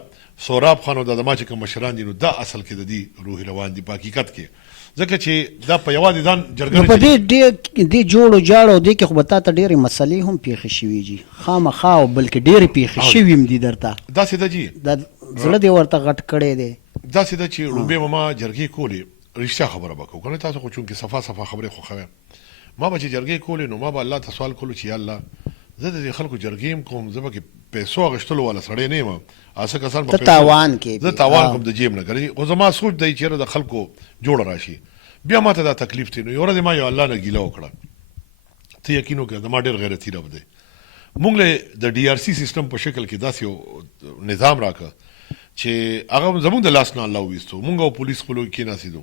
سوراب خان او د ما چې کوم مشران دي نو دا اصل کې د دې روحي روان دي په حقیقت کې ځکه چې دا په یوازې ځان جرګه په دې جوړو جاړو دې کې خو به تا ته ډېرې مسلې هم پیښې شوي جي خامخا او بلکې ډېرې پیښې شوي هم دي درته داسې ده جي دا زړه دې ورته غټ کړی دی داسې ده چې لومبې به ما جرګې کولې رښتیا خبره به کوو که نه تاسو خو چونکې صفا خبرې خوښوئ ما به چې جرګې کولې نو ما به الله ته سوال کولو چې یا الله زه د دې خلکو جرګې کوم زه به کې پیسو اخیستلو والا سړی نه یم اسه کسان به تاوان کې زه تاوان کوم د جیب نه کوي خو زما سوچ دی چې د خلکو جوړ راشي بیا ماته دا تکلیف دی نو یو ورځ ما یو الله نه ګیله وکړه ته یقین وکړه زما ډېر غیرتي رب دی مونږ له د ډي آر سی سیستم په شکل کې داسې یو نظام راکړه چې هغه زموږ د لاس نه الله وویستو مونږ او پولیس خپلو کې ناسېدو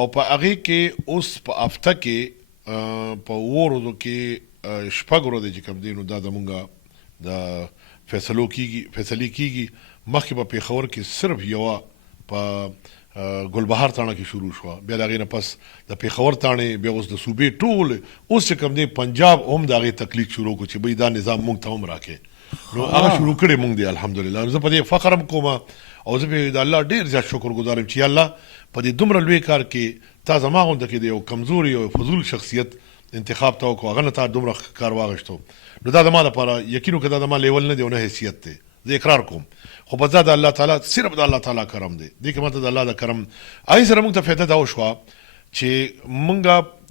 او په هغې کې اوس په هفته کې په اووه ورځو کې شپږ ورځې چې کوم دی نو دا زمونږ د فیصلې کېږي مخکې په پېښور کې صرف یوه په ګلبهار تاڼه کې شروع شوه بیا د هغې نه پس د پېښور تاڼې بیا اوس د صوبې ټول اوس چې کوم دی پنجاب هم د هغې تقلید شروع کړو چې بھئی دا نظام مونږ ته هم راکړې نو هغه شروع کړی مونږ دی الحمدلله زه په دې فخر هم کوم او زه پرې د الله ډېر زیات شکر ګزار یم چې الله په دې دومره لوی کار کې تا زما غونډه کې د یو کمزوري او فضول شخصیت انتخاب ته وکړو هغه نه تا دومره کار واغېستو نو دا زما لپاره یقین وکړه دا زما لیول نه دی او نه حیثیت دی زه اقرار کوم خو په ځا د الله تعالی صرف د الله تعالی کرم دی دې کې ماته د الله د کرم هغې سره موږ ته فایده دا وشوه چې موږ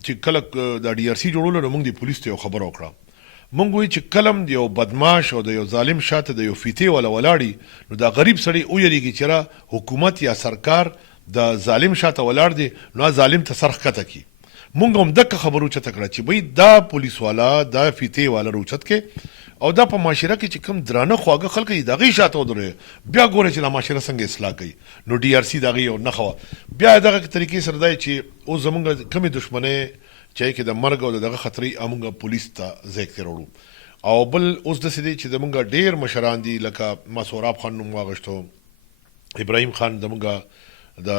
چې کله د ډي آر سی جوړولو نو موږ د پولیس ته یو خبره وکړه موږ وایي چې کله هم د یو بدماش او د یو ظالم شاته د یو فیتې والا ولاړي نو دا غریب سړی ویریږي چې را حکومت یا سرکار د ظالم شاته ولاړ دی نو ظالم ته سر ښکته کړي مونږ هم دغه خبرو چته کړه چې بھئی دا پولیس والا دا فیتې والا روچت کې او دا په معاشره کې چې کوم درانه خواږه خلک دي دغې شاته ودرې بیا ګوره چې دا معاشره څنګه اصلاح کوي نو ډي آر سی دغې یو نښه بیا دغه طریقې سره دی چې اوس زمونږ کمې دښمنۍ چې کې د مرګ او د دغه خطرې موږ پولیس ته ځای کې راوړو او بل اوس داسې دی چې زمونږ ډېر مشران دي لکه ما سوراب خان نوم واغېستو ابراهیم خان زمونږ د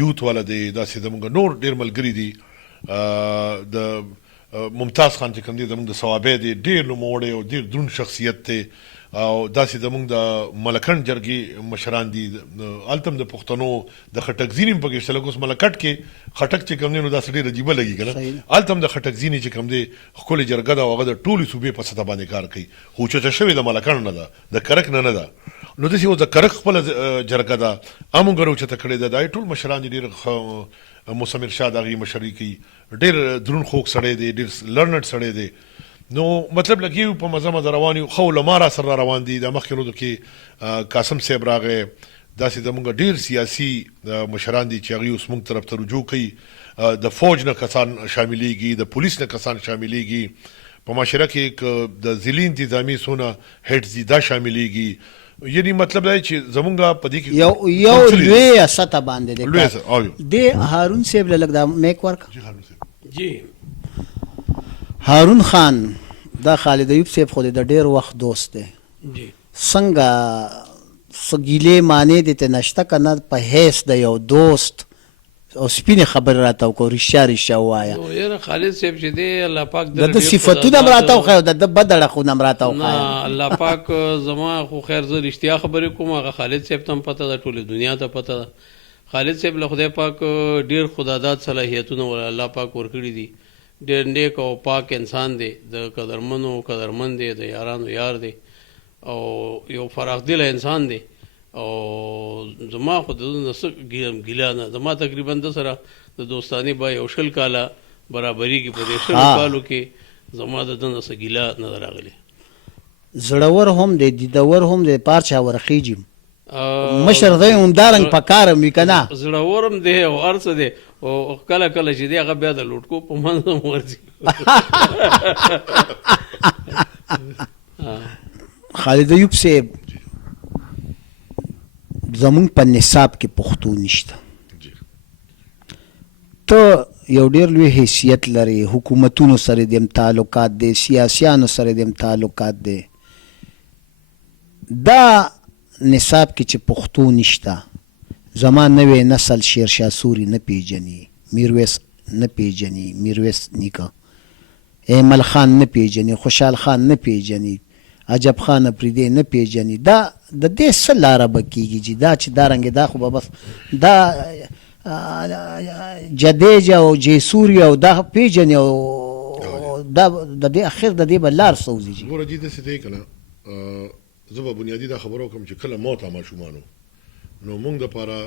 یوت والا دی داسې زمونږ نور ډېر ملګري دي د ممتاز خان چې کوم دی زموږ د ثوابې دی ډېر نوموړی او ډېر دروند شخصیت دی او داسې زموږ د ملکڼ جرګې مشران دي هلته هم د پښتنو د خټک ځینې هم پکې شته لکه اوس ملکټ کې خټک چې کوم دی نو داسې ډېر عجیبه لګي که نه هلته هم د خټک ځینې چې کوم دی ښکلې جرګه ده او هغه د ټولې صوبې په سطح باندې کار کوي خو چوچه شوې د ملکڼ نه ده د کرک نه ده نو داسې اوس د کرک خپله جرګه ده همونګه راوچته کړې ده دا ټول مشران دي ډېر موسم ارشاد هغې مشري کوي ډېر دروند خوږ سړی دی ډېر لرنډ سړی دی نو مطلب لګي په مزه مزه روان یو خو علما را سره روان دي د مخکې ورځو کې قاسم صاحب راغی داسې زموږ ډېر سیاسي مشران دي چې هغوی اوس موږ طرف ته رجوع کوي د فوج نه کسان شاملیږي د پولیس نه کسان شاملیږي په معاشره کې د ضلعي انتظامي څونه هیډز دي دا شاملیږي یعنی مطلب دی چې زمونږ په دې کې یو لویه سطح باندې دی د هارون صاحب له لږ دا میک ورک جی هارون خان دا خالد ایوب صاحب خو د ډېر وخت دوست دی جی څنګه څه ګیلې معنی دې ته نشته که نه په حیث د یو دوست او سپینې خبرې راته وکړو رښتیا ووایه یاره خالد صاحب چې دی الله پاک د صفتونه هم راته وښایو د ده بد اړخونه هم راته وښایه نه الله پاک زما خو خیر زه رښتیا خبرې کوم هغه خالد صاحب ته هم پته ده ټولې دنیا ته پته ده خالد صاحب له خدای پاک ډېر خداداد صلاحیتونه الله پاک ورکړي دي ډېر نیک او پاک انسان دی د قدرمنو قدرمن دی د یارانو یار دی او یو فراخ دله انسان دی او زما خو د نه څه ګیله نه زما تقریبا د سره د دوستانې به یو شل کاله برابري کې په دې شلو کالو کې زما د ده نه څه ګیله نه ده راغلې زړور هم دی دیدور هم دی پارچا ورخیجم مشر دی همدارنګ په کار مې که نه زړورم دی او هر څه دی او کله کله چې دی هغه بیا د لوټکو په منځ هم ورځي خالد ایوب صاحب زمونږ په نصاب کې پښتو نشته ته یو ډېر لوی حیثیت لري حکومتونو سره دې تعلقات دی سیاسیانو سره دې تعلقات دی دا نصاب کې چې پښتو نشته زما نوی نسل شیرشاه سوري نه پیژني میرویس نه پیژني میرویس نیکه ایمل خان نه پیژني خوشحال خان نه پیژني عجب خان افریدی نه پیژني دا د دې څه لاره به کېږي چې دا چې دارنګې دا خو به بس دا جدیج او جیسوري او دا پیژني او دا د دې اخر د دې به لار سوځي ګوره جي داسې دی که نه زه به بنیادي دا خبره وکړم چې کله موت ماشومانو نو موږ دپاره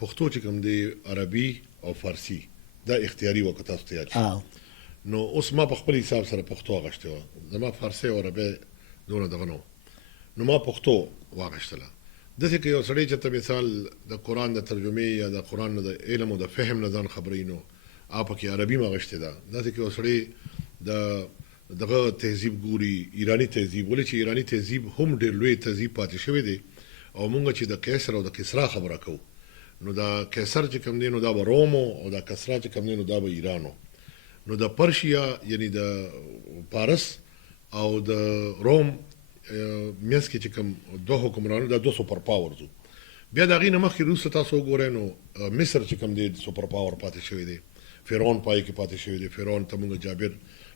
پښتو چې کوم دی عربي او فارسي دا اختیاري وه که تاسو ته یاد شي نو اوس ما په خپل حساب سره پښتو اغوښتې وه زما فارسي او عربي دونه دغه نه و نو ما پښتو واغوښتله داسې که یو سړی چې ته مثال د قرآن د ترجمې یا د قرآن د علم او د فهم نه ځان خبروي نو پکې عربي م اغوښتې ده داسې که یو سړی د دغه تهذیب ګوري ایرانی تهذیب ولې چې ایرانی تهذیب هم ډېر لوی تهذیب پاتې شوی دی او مونږ چې د کیسر او د کسرا خبره کوو نو دا کیسر چې کوم دی نو دا به رومو او دا کسرا چې کوم دی نو دا به ایرانو نو د پرشیا یعنی د پارس او د روم میانس کې چې کوم دوه حکمرانو دا 2 سپر پاورز بیا د هغې نه مخکې وروسته تاسو وګورئ نو مصر چې کوم دی سپر پاور پاتې شوی دی فرعون پای کې پاتې شوی دی فرعون ته مونږ جابر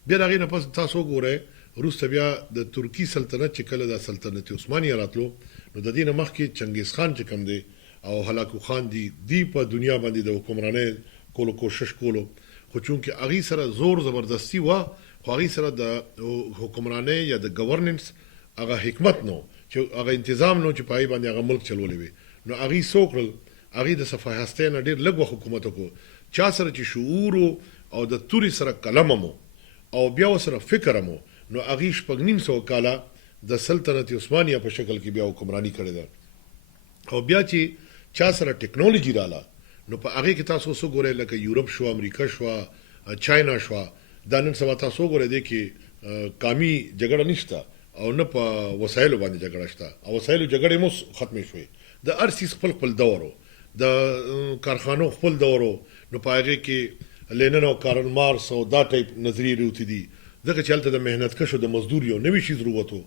بیا د هغې نه پس تاسو وګورئ وروسته بیا د ترکي سلطنت چې کله د سلطنت عثماني راتلو نو د دې نه مخکې چنګیز خان چې کوم دی او هلاکو خان دی په دنیا باندې د حکمرانۍ کولو کوشش کولو خو چونکې هغې سره زور زبردستي وه خو هغې سره د حکمرانۍ یا د ګورننس هغه حکمت نو چې هغه انتظام نو چې په هغې باندې هغه ملک چلولی وي نو هغې څه وکړل هغې د صفاهستۍ نه ډېر لږ وخت حکومت وکړو چا سره چې شعور او د تورې سره قلم مو او بیا ورسره فکر مو نو هغې 950 کاله د سلطنت عثمانیه په شکل کې بیا حکمرانی کړې ده او بیا چې چا سره ټیکنالوژي رااله نو په هغې کې تاسو څه ګورئ لکه یورپ شو امریکا شوه چاینا شوه دا نن سبا تاسو وګورئ دی کې قامي جګړه نشته او نه په وسایلو باندې جګړه شته او وسایلو جګړې مو ختمې شوې د هر څیز خپل دور و د کارخانو خپل دور و نو په هغې کې لینن او کارل مارکس او دا ټایپ نظریې راوتې دي ځکه چې هلته د محنت کشو د مزدور یو نوي شي ضرورت و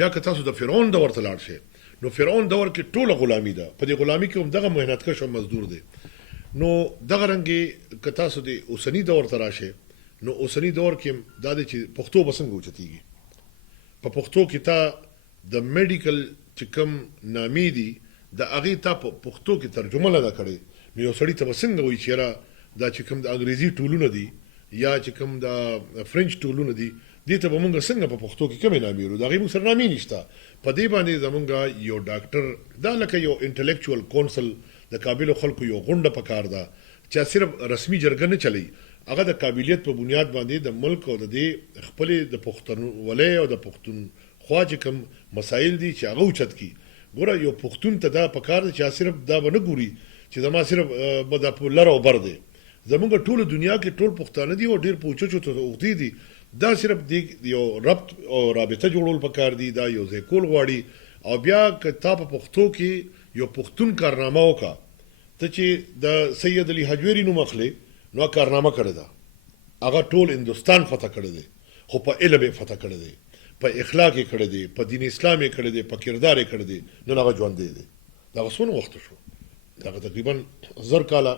بیا که تاسو د فرعون دور ته لاړ شئ نو فرعون دور کې ټوله غلامي ده په دې غلامي کې هم دغه محنت کش او مزدور دی نو دغه رنګې که تاسو د اوسني دور ته راشئ نو اوسني دور کې دا دی چې پښتو به څنګه اوچتېږي په پښتو کې تا د میډیکل چې کوم نامې دي د هغې تا په پښتو کې ترجمه نه ده کړې نو یو سړي ته به څنګه وایي چې یاره دا چې کوم د انګریزي ټولونه دي یا چې کوم د فرنچ ټولونه دي دې ته به مونږ څنګه په پښتو کې کومې نامې ورو د هغې مونږ سره نامې نشته په دې باندې زمونږ یو ډاکټر دا لکه یو انټلیکچوال کونسل د قابلو خلکو یو غونډه پکار ده چې صرف رسمي جرګه نه چلی هغه د قابلیت په بنیاد باندې د ملک او د دې خپلې د پښتونولۍ او د پښتونخوا چې کوم مسایل دي چې هغه اوچت کړي ګوره یو پښتون ته دا پکار ده چې صرف دا به نه ګوري چې زما صرف به دا په لر او بر دی زمونږ ټوله دنیا کې ټول پښتانه دي او ډېر په اوچو ته اوږدې دي دا صرف یو ربط او رابطه جوړول پکار دي دا یو ځای کول غواړي او بیا که تا په پښتو کې یو پښتون کارنامه وکړه ته چې د سید علي حجویري نوم اخلې نو کارنامه کړې ده هغه ټول هندوستان فتح کړی دی خو په علم یې فتح کړی دی په اخلاق یې کړی دی په دین اسلام یې کړی دی په کردار یې کړی دی نن هغه ژوندی دی دغه څومره وخت شو دغه تقریبا 1000 کاله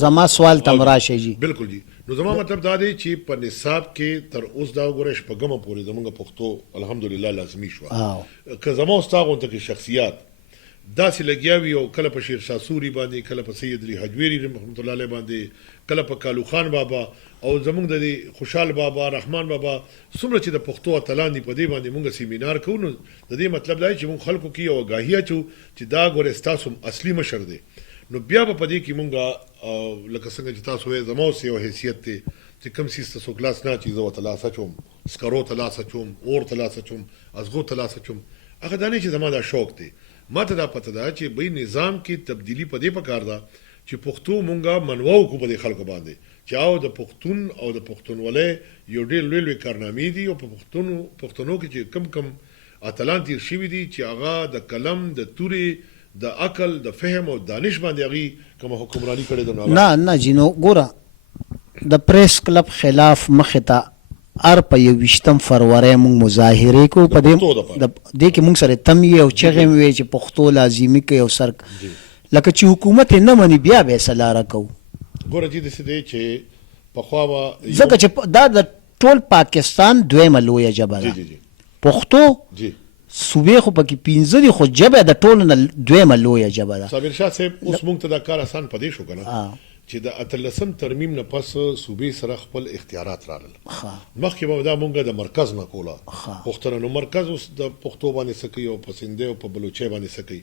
زما سوال تم راشي جی بالکل جی نو زما مطلب دا دی چې په نصاب کې تر اوس دا وګورئ شپږمه پورې زمونږ پښتو الحمدلله لازمي شوه که زما اوستا غونته کې شخصیات داسې لګیا وي او کله په شیرشاه سوري باندې کله په سید علي حجویري رحمت الله علیه باندې کله په کالو خان بابا او زمونږ د خوشحال بابا رحمان بابا څومره چې د پښتو اتلان دي په دې باندې مونږ سیمینار کوو نو د دې مطلب دا چې مونږ خلکو کې یو آګاهي اچو چې دا ګوره ستاسو اصلي مشر دی نو بیا به په دې کې مونږ لکه څنګه چې تاسو وایئ زما اوس یو حیثیت دی چې کوم سیس ته څوک لاس نه اچي زه ورته لاس اچوم سکرو ته لاس اچوم اور ته لاس اچوم ازغو ته لاس اچوم هغه دا نه چې زما دا شوق دی ما ته دا پته ده چې بی نظام کې تبدیلی په دې پکار ده چې پښتو مونږه منواو کو په دې خلکو باندې چې او د پښتون او د پښتونولۍ یو ډېر لوی کارنامې دي او په پښتنو کې چې کم اتلان تیر شوي دي چې هغه د قلم د تورې د عقل د فهم او دانش باندې هغه کوم حکمرانی کړي ده نه جنو ګوره د پریس کلب خلاف مخه ته په 28 فروری مونږ مظاهره کو په دې کې مونږ سره تم یو چغې وی چې پښتو لازمي کوي او سر لکه چې حکومت نه مني بیا به سلاره کو ګوره چې د سده چې په خوا ځکه چې دا د ټول پاکستان دویمه لویه ژبه ده پښتو صوبې خو پکې 15 دي خو ژبه د ټولو نه دویمه لویه ژبه ده صابر شاه صاحب اوس مونږ ته دا کار آسان پدې شو کنه چې د اتلسم ترمیم نه پس صوبې سره خپل اختیارات رالل مخکې به دا مونږه د مرکز نه کوله پښتون نو مرکز اوس د پښتو باندې سکی او پسنده او په بلوچي باندې سکی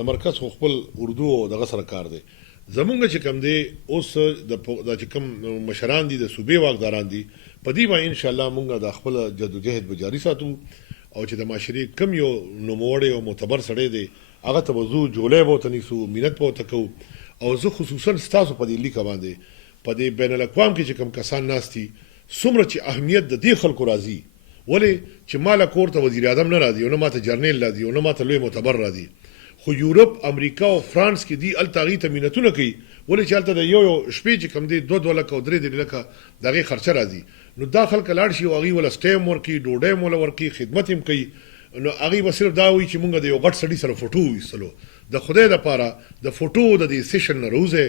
د مرکز خپل اردو او دغه سره کار دی زمونږ چې کم دی اوس د چې کم مشران دي د صوبې واکداران دي په دې باندې ان شاء الله مونږه د خپل جدوجہد به جاری ساتو او چې د معاشري کم یو نوموړی او معتبر سړی دی هغه ته وضو جولای به تنیسو مینت به تکو او زه خصوصا ستاسو په دې لیک باندې په دې بین الاقوام کې چې کم کسان ناشتي څومره چې اهمیت د دې خلکو راځي ولې چې مال کور ته وزیر اعظم نه راځي او نه ماته جرنیل راځي او نه ماته لوی معتبر راځي خو یورپ امریکا او فرانس کې دی التاغي تمینتونه کوي ولې چې الته د یو شپې چې کم دی 2 لک او 3 لک دغه خرچه راځي نو دا خلک لاړ شي او هغه ول سټیم ورکی ډوډۍ مول ورکی خدمت هم کوي نو هغه به صرف دا وي چې مونږ د یو غټ سړي سره فوټو وېستلو د خدای لپاره د فوټو د دې سیشن روزه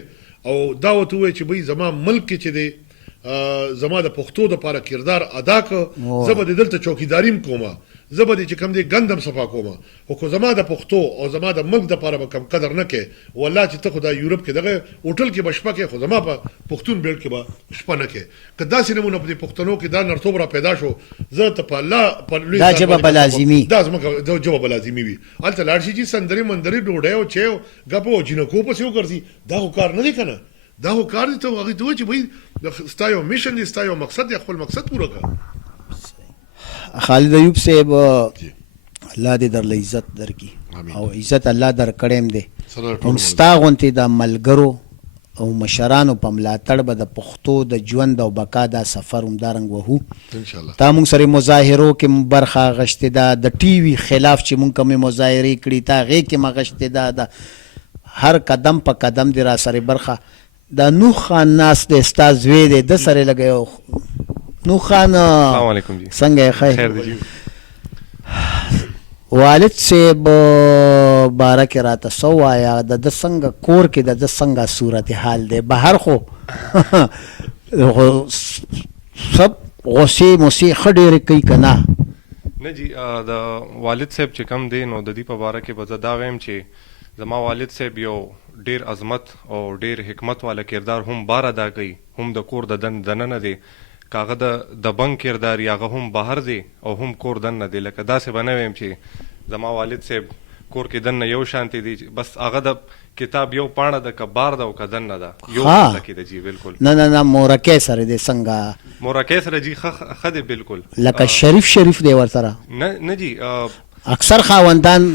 او دا وته وي چې به زما ملک کې چې دی زما د پښتو د لپاره کردار ادا ک زبر دلته چوکیداریم کومه زبر چې کم دی ګندم صفا کومه او کو زما د پښتو او زما د ملک د لپاره به کم قدر نه کې والله چې ته خدای یورپ کې دغه هوټل کې بشپه کې خو زما په پښتون بیل کې به شپه نه کې کدا سینمونه په پښتنو کې دا نرتوب را پیدا شو زه ته په الله په لوی دا جواب لازمي دا زما د جواب لازمي وي الته لاړ شي چې سندري مندري ډوډۍ او چیو غپو جنکو په سیو ګرځي دا کار نه دی کنه دا کار دي ته هغه دوی چې وای ستایو میشن دي ستایو مقصد خپل مقصد پوره کړه خالد ایوب صاحب الله دې در عزت درکې او عزت الله در کړم دې هم ستا غونتې د ملګرو او مشرانو په ملاتړ به د پښتو د ژوند او بقا دا سفر همدارنګ وهو ان شاء الله تا مونږ سره مظاهرو کې برخه غشتې ده د ټي وي خلاف چې مونږ کومې مظاهرې کړي تا هغې کې ما غشتې ده د هر قدم په قدم دې را سره برخه د نوح خان ناس دی ستا زوی دی د سره لګی نو خان السلام علیکم جی څنګه خیر دی جی والد صاحب بارک راته سو آیا د څنګه کور کې د څنګه صورت حال دی بهر خو سب غصې موسی خډېر کوي کنه نه جی د والد صاحب چې کم دی نو د دې په باره کې به زه دا وایم چې زما والد صاحب یو ډیر عظمت او ډیر حکمت والا کردار هم بار ادا کوي هم د کور د دننه دی کاغه د بنک کردار یاغه هم بهر دی او هم کور دننه دی لکه داسې بنویم چې زما والد صاحب کور کې دننه یو شانتی دی بس هغه د کتاب یو پاڼه د کبار ده او کدنه ده یو لکه دی جی بالکل نه مورکه سره دی څنګه مورکه سره جی خدي بالکل لکه شریف دی ورسره نه جی اکثر خاوندان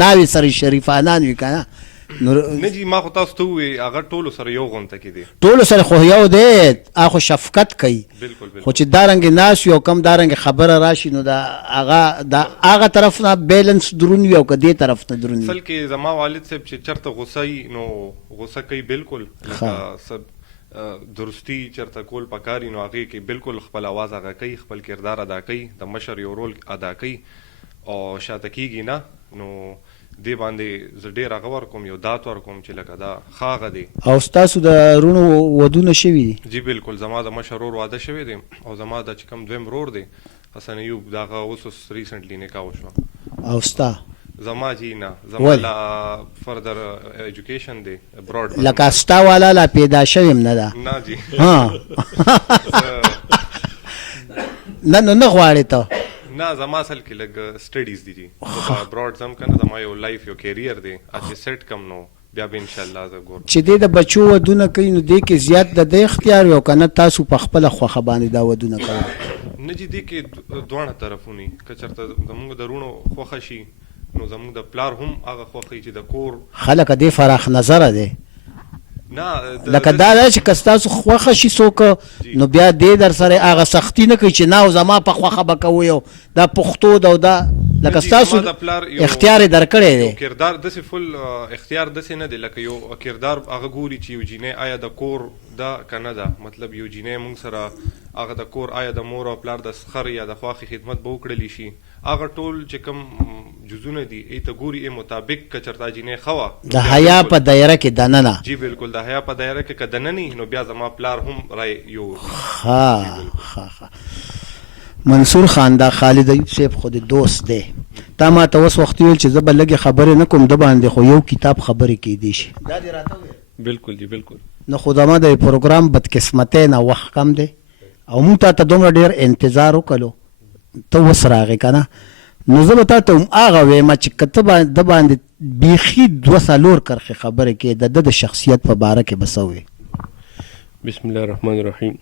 ناوی سره شریفانان وی کنه نه جی ما خو تاسو ته وی هغه ټولو سره یو غونته کې دي ټولو سره خو یو دی اخو شفقت کوي بالکل خو چې دارنګ ناس یو کم دارنګ خبره راشي نو دا هغه طرف نه بیلنس درون وي او کدی طرف نه درون وي اصل کې زما والد صاحب چې چرته غصه نو غصه کوي بالکل سب درستی چرته کول پکاري نو هغه کې بالکل خپل आवाज هغه کوي خپل کردار ادا کوي د مشر یو رول ادا کوي او شاته کیږي نه نو دی باندې زه ډېر هغه ورکوم یو دات ورکوم چې لکه دا ښاغه دی او ستاسو د رونو ودونه شوي دي جی بالکل زما د مشر ورور واده شوی دی او زما د چې کوم دویم ورور دی حسن ایوب د هغه اوس ریسنټلی نکاح وشوه او ستا زما جی نه زما لا فردر ایجوکیشن دی ابراډ لکه ستا والا لا پیدا شویم نه ده نه جی نه غواړې ته نه زما اصل کې لږ سټډیز دي جی ابراډ زم کنه زما یو لایف یو کیریئر دی چې سیټ کم نو بیا به ان شاء الله زه ګورم چې د بچو ودونه کوي نو دې کې زیات د اختیار یو کنه تاسو په خپل خوخه باندې دا ودونه کوي نه چې دې کې دواړه طرفونه که چېرته زموږ د رونو خوښه شي نو زموږ د پلار هم هغه خوښوي چې د کور خلک دې فراخ نظره دی نه لکه دا چې که ستاسو خوښه شي څوک نو بیا دې در سره هغه سختي نه کوي چې نه زما په خوښه به کوي دا پښتو دا دا لکه ستاسو اختیار یې درکړی دی کردار داسې فل اختیار داسې نه دی لکه یو کردار هغه ګوري چې یو جینۍ آیا د کور ده که نه ده مطلب یو جینۍ موږ سره هغه د کور آیا د مور او پلار د سخر یا د خواښې خدمت به وکړلی شي هغه ټول چې کوم جزونه دي ای ته ګوري ای مطابق که چېرته جینۍ ښه وه د حیا په دایره کې دننه جی بالکل د حیا په دایره کې که دننه نو بیا زما پلار هم رای یو ښه منصور خان دا خالد ایوب صاحب خو د دوست دی تا ما ته اوس وخت ویل چې زه به لږې خبرې نه کوم د باندې خو یو کتاب خبرې کیدی شي دا دې راته وویل بالکل جی بالکل نو خو زما د پروګرام بدقسمتۍ نه وخت کم دی او موږ تا ته دومره ډېر انتظار وکړو ته اوس راغې که نه نو زه به تا ته هم هغه ویم چې که ته د باندې بیخي 2-3 کرښې خبرې کې د شخصیت په باره کې به څه وې بسم الله الرحمن الرحیم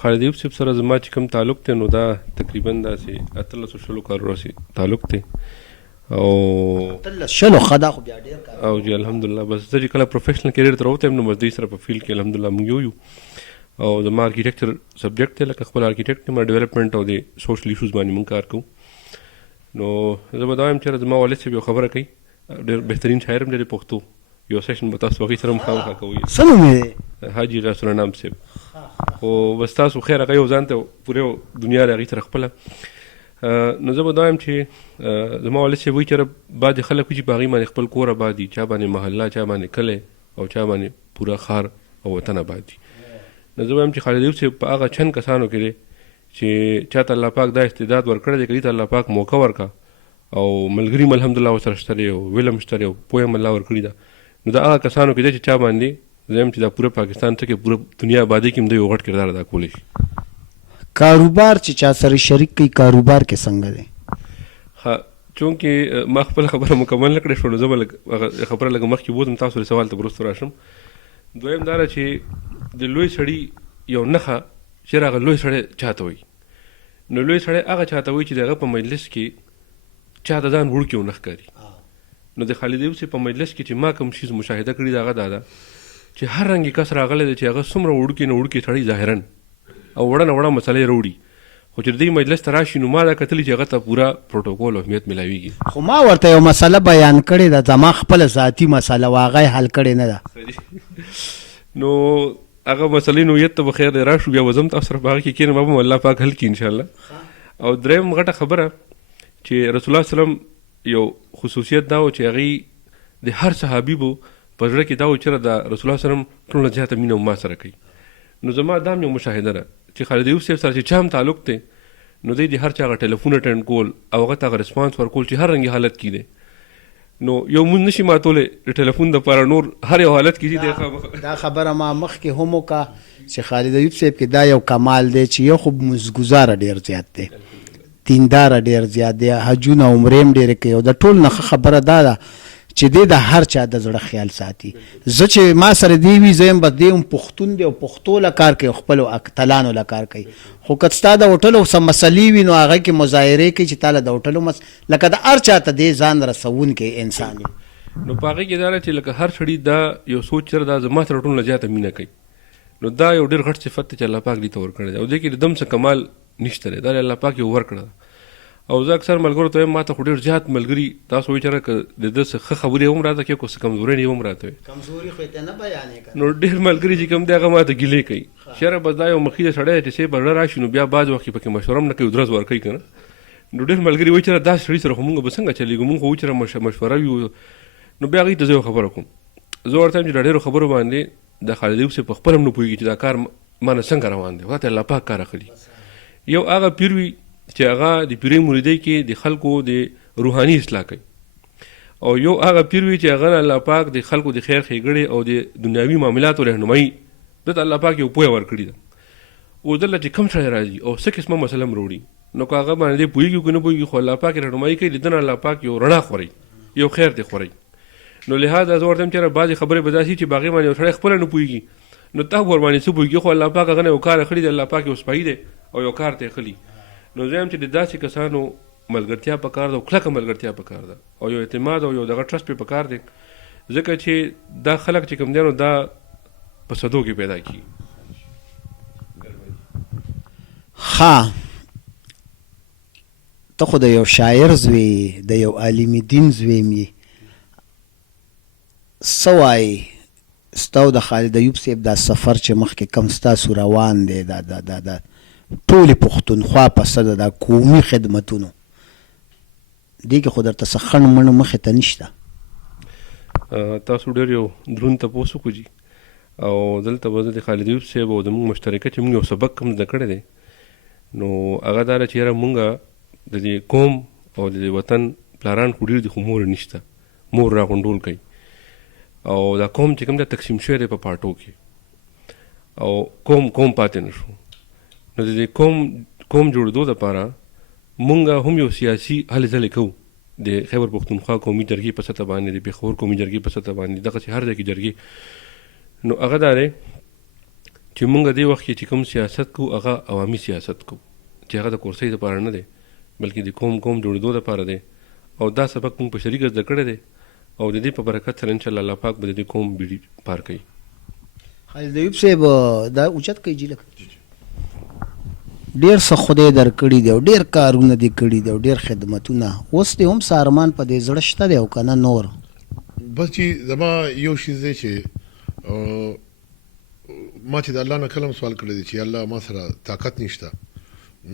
خالد ایوب صاحب سره زما چې کوم تعلق دی نو دا تقریبا داسې 18 کالو راځي تعلق دی او 18 ښه دا خو بیا ډېر کار او جی الحمدلله بس زه چې کله پروفیشنل کیریئر ته راوتی یم نو بس دوی سره په فیلډ کې الحمدلله موږ یو او زما ارکیټیکچر سبجیکټ دی لکه خپل ارکیټیکټ یم ډیولپمنټ او د سوشل ایشوز باندې موږ کار کوو نو زه به دا وایم چې زما والد صاحب یو خبره کوي ډېر بهترین شاعر هم دی د پښتو یو سیشن به تاسو هغوی سره هم خامخا کوئ څه نوم یې دی حاجي غیاث الانام صاحب خو بس تاسو خیر هغه یو ځان ته پوره دنیا د هغې سره خپله نو زه به دا وایم چې زما والد صاحب وایي چې بعضې خلک وي چې په هغې باندې خپل کور آباد دي چا باندې محله چا باندې کلی او چا باندې پوره ښار او وطن آباد دي نو زه وایم چې خالد ایوب صاحب په هغه چند کسانو کې دی چې چاته الله پاک دا استعداد ورکړی دی که دې ته الله پاک موقع ورکړه او ملګري م الحمدلله ورسره شته دی او علم شته دی او پوهه م الله ورکړې ده نو د هغه کسانو کې دی چې چا باندې زه یم چې دا پوره پاکستان ته کې پوره دنیا آبادۍ کې هم دی یو غټ کردار ادا کولی شي کاروبار چې چا سره شریک کوي کاروبار کې څنګه دی ها چونکې ما خپل خبره مکمل نه کړې شو نو زه به خبره لږ مخکې بوځم تاسو د سوال ته به وروسته راشم دویم دا ده چې د لوی سړي یو نښه چې هغه لوی سړی چاته وایي نو لوی سړی هغه چاته وایي چې د هغه په مجلس کې چاته ځان وړوکی ونه ښکاري نو د خالد ایوب صاحب په مجلس کې چې ما کوم شیز مشاهده کړي د هغه دا ده چې هر رنګې کس راغلی دی چې هغه څومره وړوکی نه وړوکی سړی ظاهرا او وړه نه وړه مسلې راوړي خو چې د دې مجلس ته راشي نو ما دا کتلي چې هغه ته پوره پروټوکول اهمیت میلاویږي خو ما ورته یو مسله بیان کړې ده زما خپله ذاتي مسله و هغه یې حل کړې نه ده نو هغه مسلې نوعیت ته به خیر دی راشو بیا به زه هم تاسو سره په هغه کې کښېنم به هم الله پاک حل کړي انشاءالله او دریم غټه خبره چې رسول الله سلم یو خصوصیت دا و چې هغې د هر صحابي بو په زړه کې دا و چې د رسول الله سلم ټوله زیاته مینه ما سره کوي نو زما دا هم یو مشاهده ده چې خالد ایوب صاحب سره چې چا هم تعلق دی نو دی د هر چا هغه ټلیفون اټینډ کول او هغه ته هغه ریسپانس ورکول چې هر رنګې حالت کې دی نو یو مونږ نشي ماتولی د ټلیفون دپاره نور هر یو حالت کې چې دا خبره ما مخکې هم وکړه چې خالد ایوب صاحب کې دا یو کمال دی چې یو خو مزګزاره ډېر زیات دی دینداره ډېر زیات دی حجونه عمرې هم ډېرې کوي او د ټول نه خبره دا ده چې دی د هر چا د زړه خیال ساتي زه چې ما سره دی وي زه یم بس دی هم پښتون دی او پښتو له کار کوي او خپلو اتلانو له کار کوي خو که ستا د هوټلو څه مسلې وي نو هغه کې مظاهرې کوي چې تا له د هوټلو لکه د هر چا ته دی ځان رسوونکی انسان وي نو په هغې کې دا ده چې لکه هر سړي دا یو سوچ سره دا زما سره ټول نه زیاته مینه کوي نو دا یو ډېر غټ صفت دی چې الله پاک دې ته ورکړی دی او دې کې د دم څه کمال نشته دی دا الله پاک یو ورکړه ده او زه اکثر ملګرو ته وایم ما ته خو ډېر زیات ملګري تاسو وایي چې که د ده څه ښه خبرې هم راته کوي که څه کمزورۍ یې هم راته وایي نو ډېر ملګري چې کوم دی هغه ما ته ګیلې کوي چېرې بس دا یو مخکې سړی چې صحیح به زړه راشي نو بیا بعض وخت کې پکې مشوره هم نه کوي درز ورکوي که نه نو ډېر ملګري وایي چې دا سړي سره خو مونږ به څنګه چلېږو مونږ خو وایي چې مشوره وي نو بیا هغوی ته زه یو خبره کوم زه ورته وایم چې دا ډېرو خبرو باندې د خالد ایوب صاحب په خپله هم نه پوهېږي چې دا کار ما نه څنګه روان دی هغه ته الله پاک کار اخلي یو هغه پیر وي چې هغه د پیرۍ مریدۍ کې د خلکو د روحاني اصلاح کوي او یو هغه پیر وي چې هغه الله پاک د خلکو د خیر ښېګړې او د دنیاوي معاملاتو رهنمایي دته الله پاک یو پوهه ورکړې ده او دله چې کوم سړی راځي او څه قسمه مسله هم راوړي نو که هغه باندې دی پوهېږي که نه پوهېږي خو الله پاک رهنمایي کوي د ده نه الله پاک یو رڼا خوري یو خیر دی خوري نو لهدا زه ورته وایم چېرې بعضې خبرې به داسې چې باغې باندې یو سړی خپله نه پوهېږي نو تا ورباندې څه پوهېږي خو الله پاک هغه نه یو کار کړی دی الله پاک یو سپایي دی او یو کار ته یې خلي نو زه یم چې د داسې کسانو ملګرتیا پکار ده او کلکه ملګرتیا پکار ده او یو اعتماد او یو دغه ټرسټ پې پکار دی ځکه چې دا خلک چې کوم دی نو دا په صدو کې پیدا کېږي ښه ته خو د یو شاعر زوی د یو عالم دین زوی مې څه وایې ستا او د خالد ایوب صاحب دا سفر چې مخکې کم ستاسو روان دی دا ټولې پښتونخوا پسه ده دا قومي خدمتونو دې کې خو درته څه خڼ مڼ مخې ته نشته تاسو ډېر یو دروند تپوس وکړو جي او دلته به زه د خالد ایوب صاحب او زموږ مشترکه چې موږ یو سبق هم زده کړی دی نو هغه دا ده چې یاره مونږ د دې قوم او د دې وطن پلاران خو ډېر دي خو مور نشته مور راغونډول کوي او دا قوم چې کوم دا تقسیم شوی دی په پارټو کې او قوم پاتې نه شو نو د دې قوم جوړېدو دپاره مونږ هم یو سیاسي هلې ځلې کوو د خیبر پښتونخوا قومي جرګې په سطح باندې د پېښور قومي جرګې په سطح باندې دغسې هر ځای کې جرګې نو هغه دا دی چې مونږ دې وخت کې چې کوم سیاست کوو هغه عوامي سیاست کوو چې هغه د کورسۍ دپاره نه دی بلکې د قوم جوړېدو دپاره دی او دا سبق مونږ په شریکه زده کړی دی او د دې په برکت سره انشاءالله الله پاک به د دې قوم بیړي پار کوي خالد ایوب صاحب دا اوچت کوي جي لکه ډېر څه خدای درکړي دی او ډېر کارونه دې کړي دی او ډېر خدمتونه اوس دې هم سارمان په دې زړه شته دی او که نه نور بس چې زما یو شیز دی چې ما چې د الله نه کلم سوال کړی دی چې الله ما سره طاقت نشته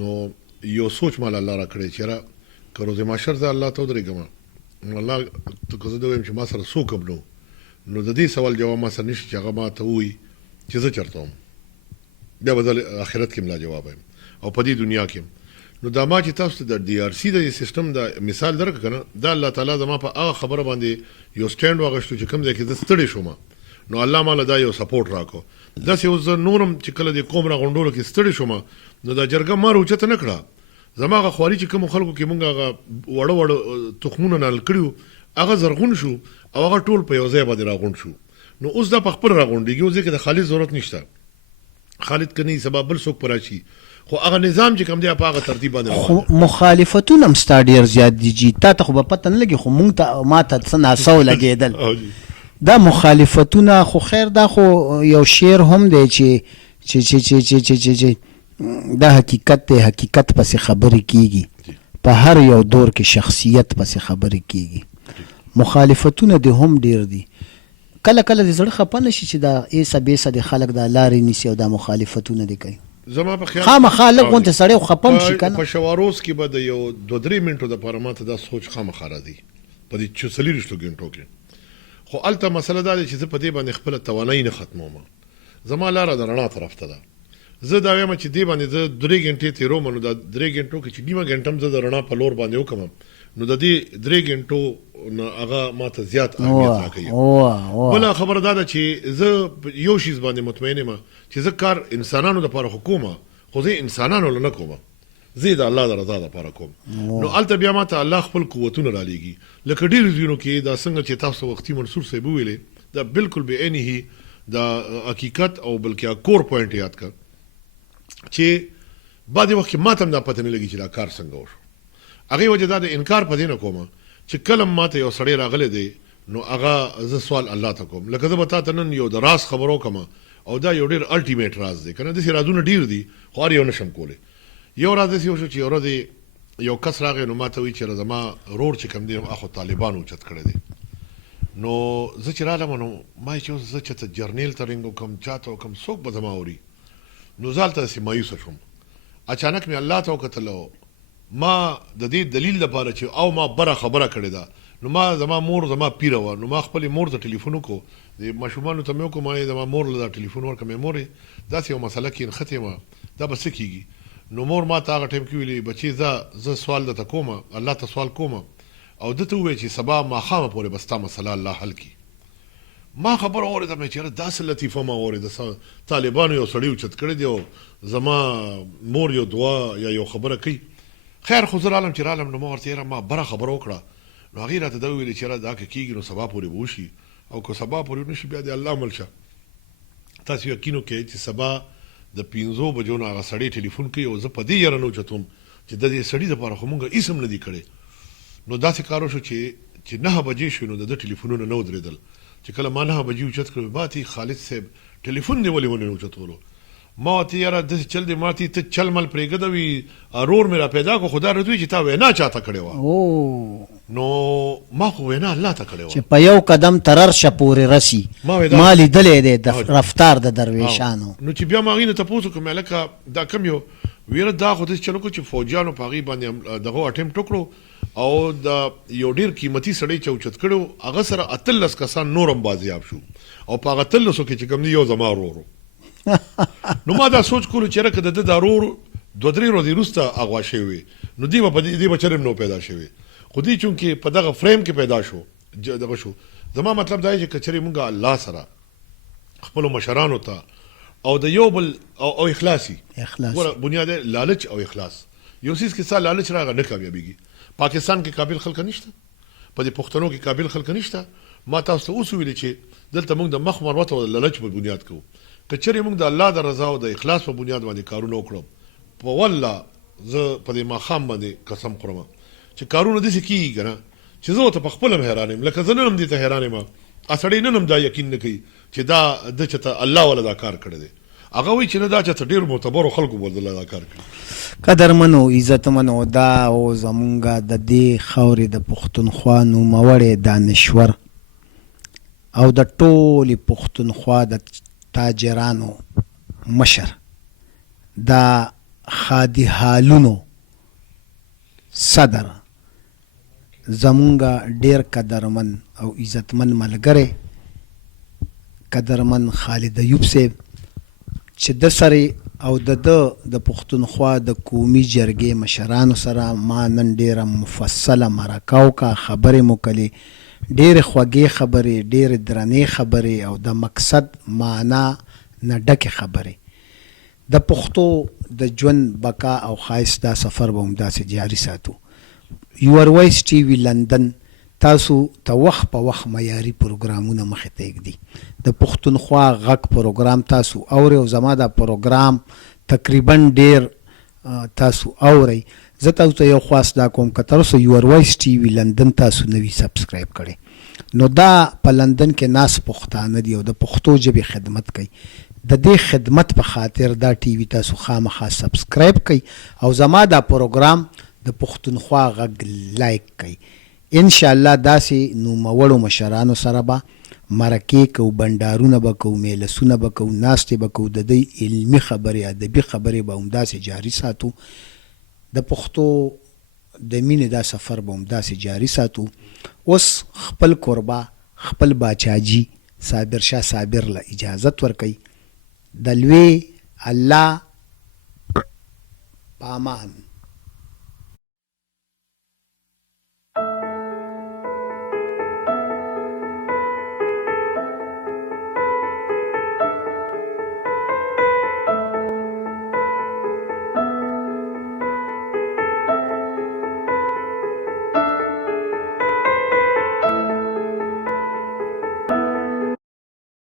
نو یو سوچ مال الله را کړی چې را که روز محشر زه الله ته ودرېږم نو الله که زه د وایم چې ما سره څوک هم نو د دې سوال جواب ما سره نشته چې هغه ما ته ووایي چې زه چېرته وم بیا به زه آخرت کې ملا جواب یم او په دې دنیا کې نو دا ما چې تاسو ته د ډي آر سی د سیستم د مثال درکړه که نه دا الله تعالی زما په هغه خبره باندې یو سټینډ واغېشتو چې کوم ځای کې زه ستړی شوم نو الله ماله دا یو سپورټ راکړو داسې اوس زه نورم چې کله د قوم راغونډولو کې ستړی شوم نو دا جرګه ما روچته نه کړه زما هغه خواري چې کومو خلکو کې مونږ هغه وړه تخمونه نال کړي هغه زرغون شو او هغه ټول په یو ځای باندې راغونډ شو نو اوس دا په خپل راغونډېږي اوس کې د خالد ضرورت نشته خالد کني سبب بل څوک پر راشي خو هغه نظام چې کوم دی په هغه ترتیب باندې مخالفتونه هم ستا ډېر زیات دي جي تا ته خو به پته نه لګي خو مونږ ته ما ته څه ناسو لګېدل دا مخالفتونه خو خیر دا خو یو شعر هم دی چې دا حقیقت دی حقیقت پسې خبرې کیږي په هر یو دور کې شخصیت پسې خبرې کیږي مخالفتونه دې هم ډېر دي کله کله د زړه خفه نه شي چې دا ایسه بیسه د خلک دا لارې نیسي او دا مخالفتونه دې کوي زما په خیال خامخا لږ غونته سړی خو خفه هم شي که نه په شواروز کې به د یو 2-3 منټو دپاره ماته دا سوچ خامخا راځي په دې 40 غنټو کې خو هلته مسله دا دی چې زه په دې باندې خپله توانایي نه ختموم زما لاره د رڼا طرف ته ده زه دا وایم چې دې باندې زه 3 غنټې تېروم نو دا 3 غنټو کې چې نیمه غنټه هم زه د رڼا په لور باندې وکړم نو د دې 3 غنټو نه هغه ماته زیات اهمیت راکوي بله خبره دا ده چې زه یو شیز باندې مطمئن یم چې زه کار انسانانو دپاره خو کومه خو زه انسانانو له نه کومه زه د الله د رضا دپاره کوم نو هلته بیا ماته الله خپل قوتونه رالیږي لکه ډېرو ځایونو کې دا څنګه چې تاسو وختي منصور صاحب وویلې دا بالکل بعینه دا حقیقت او بلکې کور پوینټ یاد کړه چې بعضې وخت کې ماته هم دا پته نه لګي چې دا کار څنګه وشو هغې وجه دا د انکار په دې نه کومه چې کله ماته یو سړی راغلی دی نو هغه زه سوال الله ته کوم لکه زه به تا ته نن یو د راز خبر وکړم او دا یو ډېر الټیمیټ راز دی که نه داسې رازونه ډېر دي خو هر یو نشم کولی یو راز داسې وشو چې یو ورځ یو کس راغی نو ما ته وایي چې زما رور چې کوم دی اخو طالبانو اوچت کړی دی نو زه چې رالم نو ما یې چې اوس زه چېرته جرنیل ته رینګ وکړم چا ته وکړم څوک به زما اوري نو زه هلته داسې مایوسه شوم اچانک مې الله ته وکتل ما د دې دلیل لپاره چې او ما بره خبره کړې ده نو ما زما مور زما پیره وه نو ما خپلې مور ته ټلیفون وکړو د ماشومانو ته مې وکړو ما یې زما مور له دا ټلیفون ورکړه مې مورې داسې یو مسله کې نښتې وه دا به څه کېږي نو مور ما ته هغه ټایم کې ویلې بچې زه سوال درته کوم الله ته سوال کوم او ده ته ووایه چې سبا ماښامه پورې به ستا مسله الله حل کړي ما خبره اورېده مې چېرې داسې لطیفه ما اورېده طالبانو یو سړي اوچت کړی دی او زما مور یو دعا یا یو خبره کوي خیر خو زه رالم چې رالم نو ما ورته یاره ما بره خبره وکړه نو هغې راته دا وویلې چې یاره دا که کېږي نو سبا پورې به وشي او که سبا پورې ونه شي بیا د الله عمل شه تاسو یقین وکړئ چې سبا د 5 بجو نه هغه سړی ټلیفون کوي او زه په دې یاره نه اوچتوم چې د دې سړي دپاره خو مونږ هېڅ هم نه دي کړی نو داسې کار وشو چې 9 بجې شوې نو د ده ټلیفونونه نه ودرېدل چې کله ما 9 بجې اوچت کړل باتې خالد صاحب ټلیفون دې ولې ونه اوچتولو ما ورته یاره داسې چل دی ما ته ته چل مل پرېږده وي ارور مې را پیدا کړو خو دا راته وایي چې تا وینا چاته کړې وه نو ما خو وینا الله ته کړې وه چې په یو قدم تررشه پورې رسي ما لیدلی دی د رفتار د درویشانو نو چې بیا ما هغې نه تپوس وکړم هلکه دا کم یو ویره دا خو داسې چل وکړو چې فوجیانو په هغې باندې دغه اټمپټ وکړو او د یو ډېر قیمتي سړی چې اوچت کړی و هغه سره 18 کسان نور هم بازیاب شو او په هغه 18 کې چې کوم دی یو زما ورور نو ما دا سوچ کولو چې یاره که د ده دا ورور 2-3 ورځې وروسته اغوا شوی وي نو دې به چرم نو پیدا شوی خو دې چونکې په دغه فریم کې پیدا شو دغه شو زما مطلب دا دی چې که چېرې مونږ الله سره خپلو مشرانو ته او د یو بل او اخلاصي ګوره بنیاد لالچ او اخلاص یو څیز کې ستا لالچ راغی نه کامیابېږي پاکستان کې قابل خلک نشته په دې پښتنو کې قابل خلک نشته ما تاسو ته اوس وویلې چې دلته مونږ د مخ مروت او د لالچ په بنیاد کوو که چېرې مونږ د الله د رضا او د اخلاص په بنیاد باندې کارونه وکړو په والله زه په دې ماښام باندې قسم خورم چې کارونه داسې کېږي که نه چې زه ورته په خپله هم حیران یم لکه زه نن هم دې ته حیران یم سړی نن هم دا یقین نه کوي چې دا ده چې ته الله والا دا کار کړی دی هغه وایي چې نه دا چېرته ډېرو معتبرو خلکو به دا کار کړي قدرمنو عزتمنو دا او زمونږ د دې خاورې د پښتونخوا نوموړی دانشور او د ټولې پښتونخوا د تاجرانو مشر دا خادي حالونو صدر زمونږ ډیر قدرمن او عزتمن ملګری قدرمن خالد ایوب صاحب چې د سره او د پښتونخوا د قومي جرګې مشرانو سره ما نن ډیره مفصله مرکه وکړه خبرې مو کړې ډېرې خوږې خبرې ډېرې درنې خبرې او د مقصد معنا نه ډکې خبرې د پښتو د ژوند بقا او ښایست دا سفر به همداسې جاري ساتو یور وایس ټي وي لندن تاسو ته وخت په وخت معیاري پروګرامونه مخې ته ایږدي د پښتونخوا غږ پروګرام تاسو اورئ او زما دا پروګرام تقریبا ډېر تاسو اورئ زه تاسو ته یو خواست دا کوم که تر اوسه یور وایس ټي وي لندن تاسو نه وي سبسکرایب کړی نو دا په لندن کې ناس پښتانه دي او د پښتو ژبې خدمت کوي د دې خدمت په خاطر دا ټي وي تاسو خامخا سبسکرایب کړئ او زما دا پروګرام د پښتونخوا غږ لایک کړئ انشاءالله داسې نوموړو مشرانو سره به مرکې کوو بنډارونه به کوو میلسونه به کوو ناستې به کوو د دوی علمي خبرې ادبي خبرې به همداسې جاري ساتو د پښتو د مینې دا سفر به همداسې جاري ساتو اوس خپل کوربه خپل باچاجي صابر شاه صابر له اجازت ورکوي د لوی الله پامان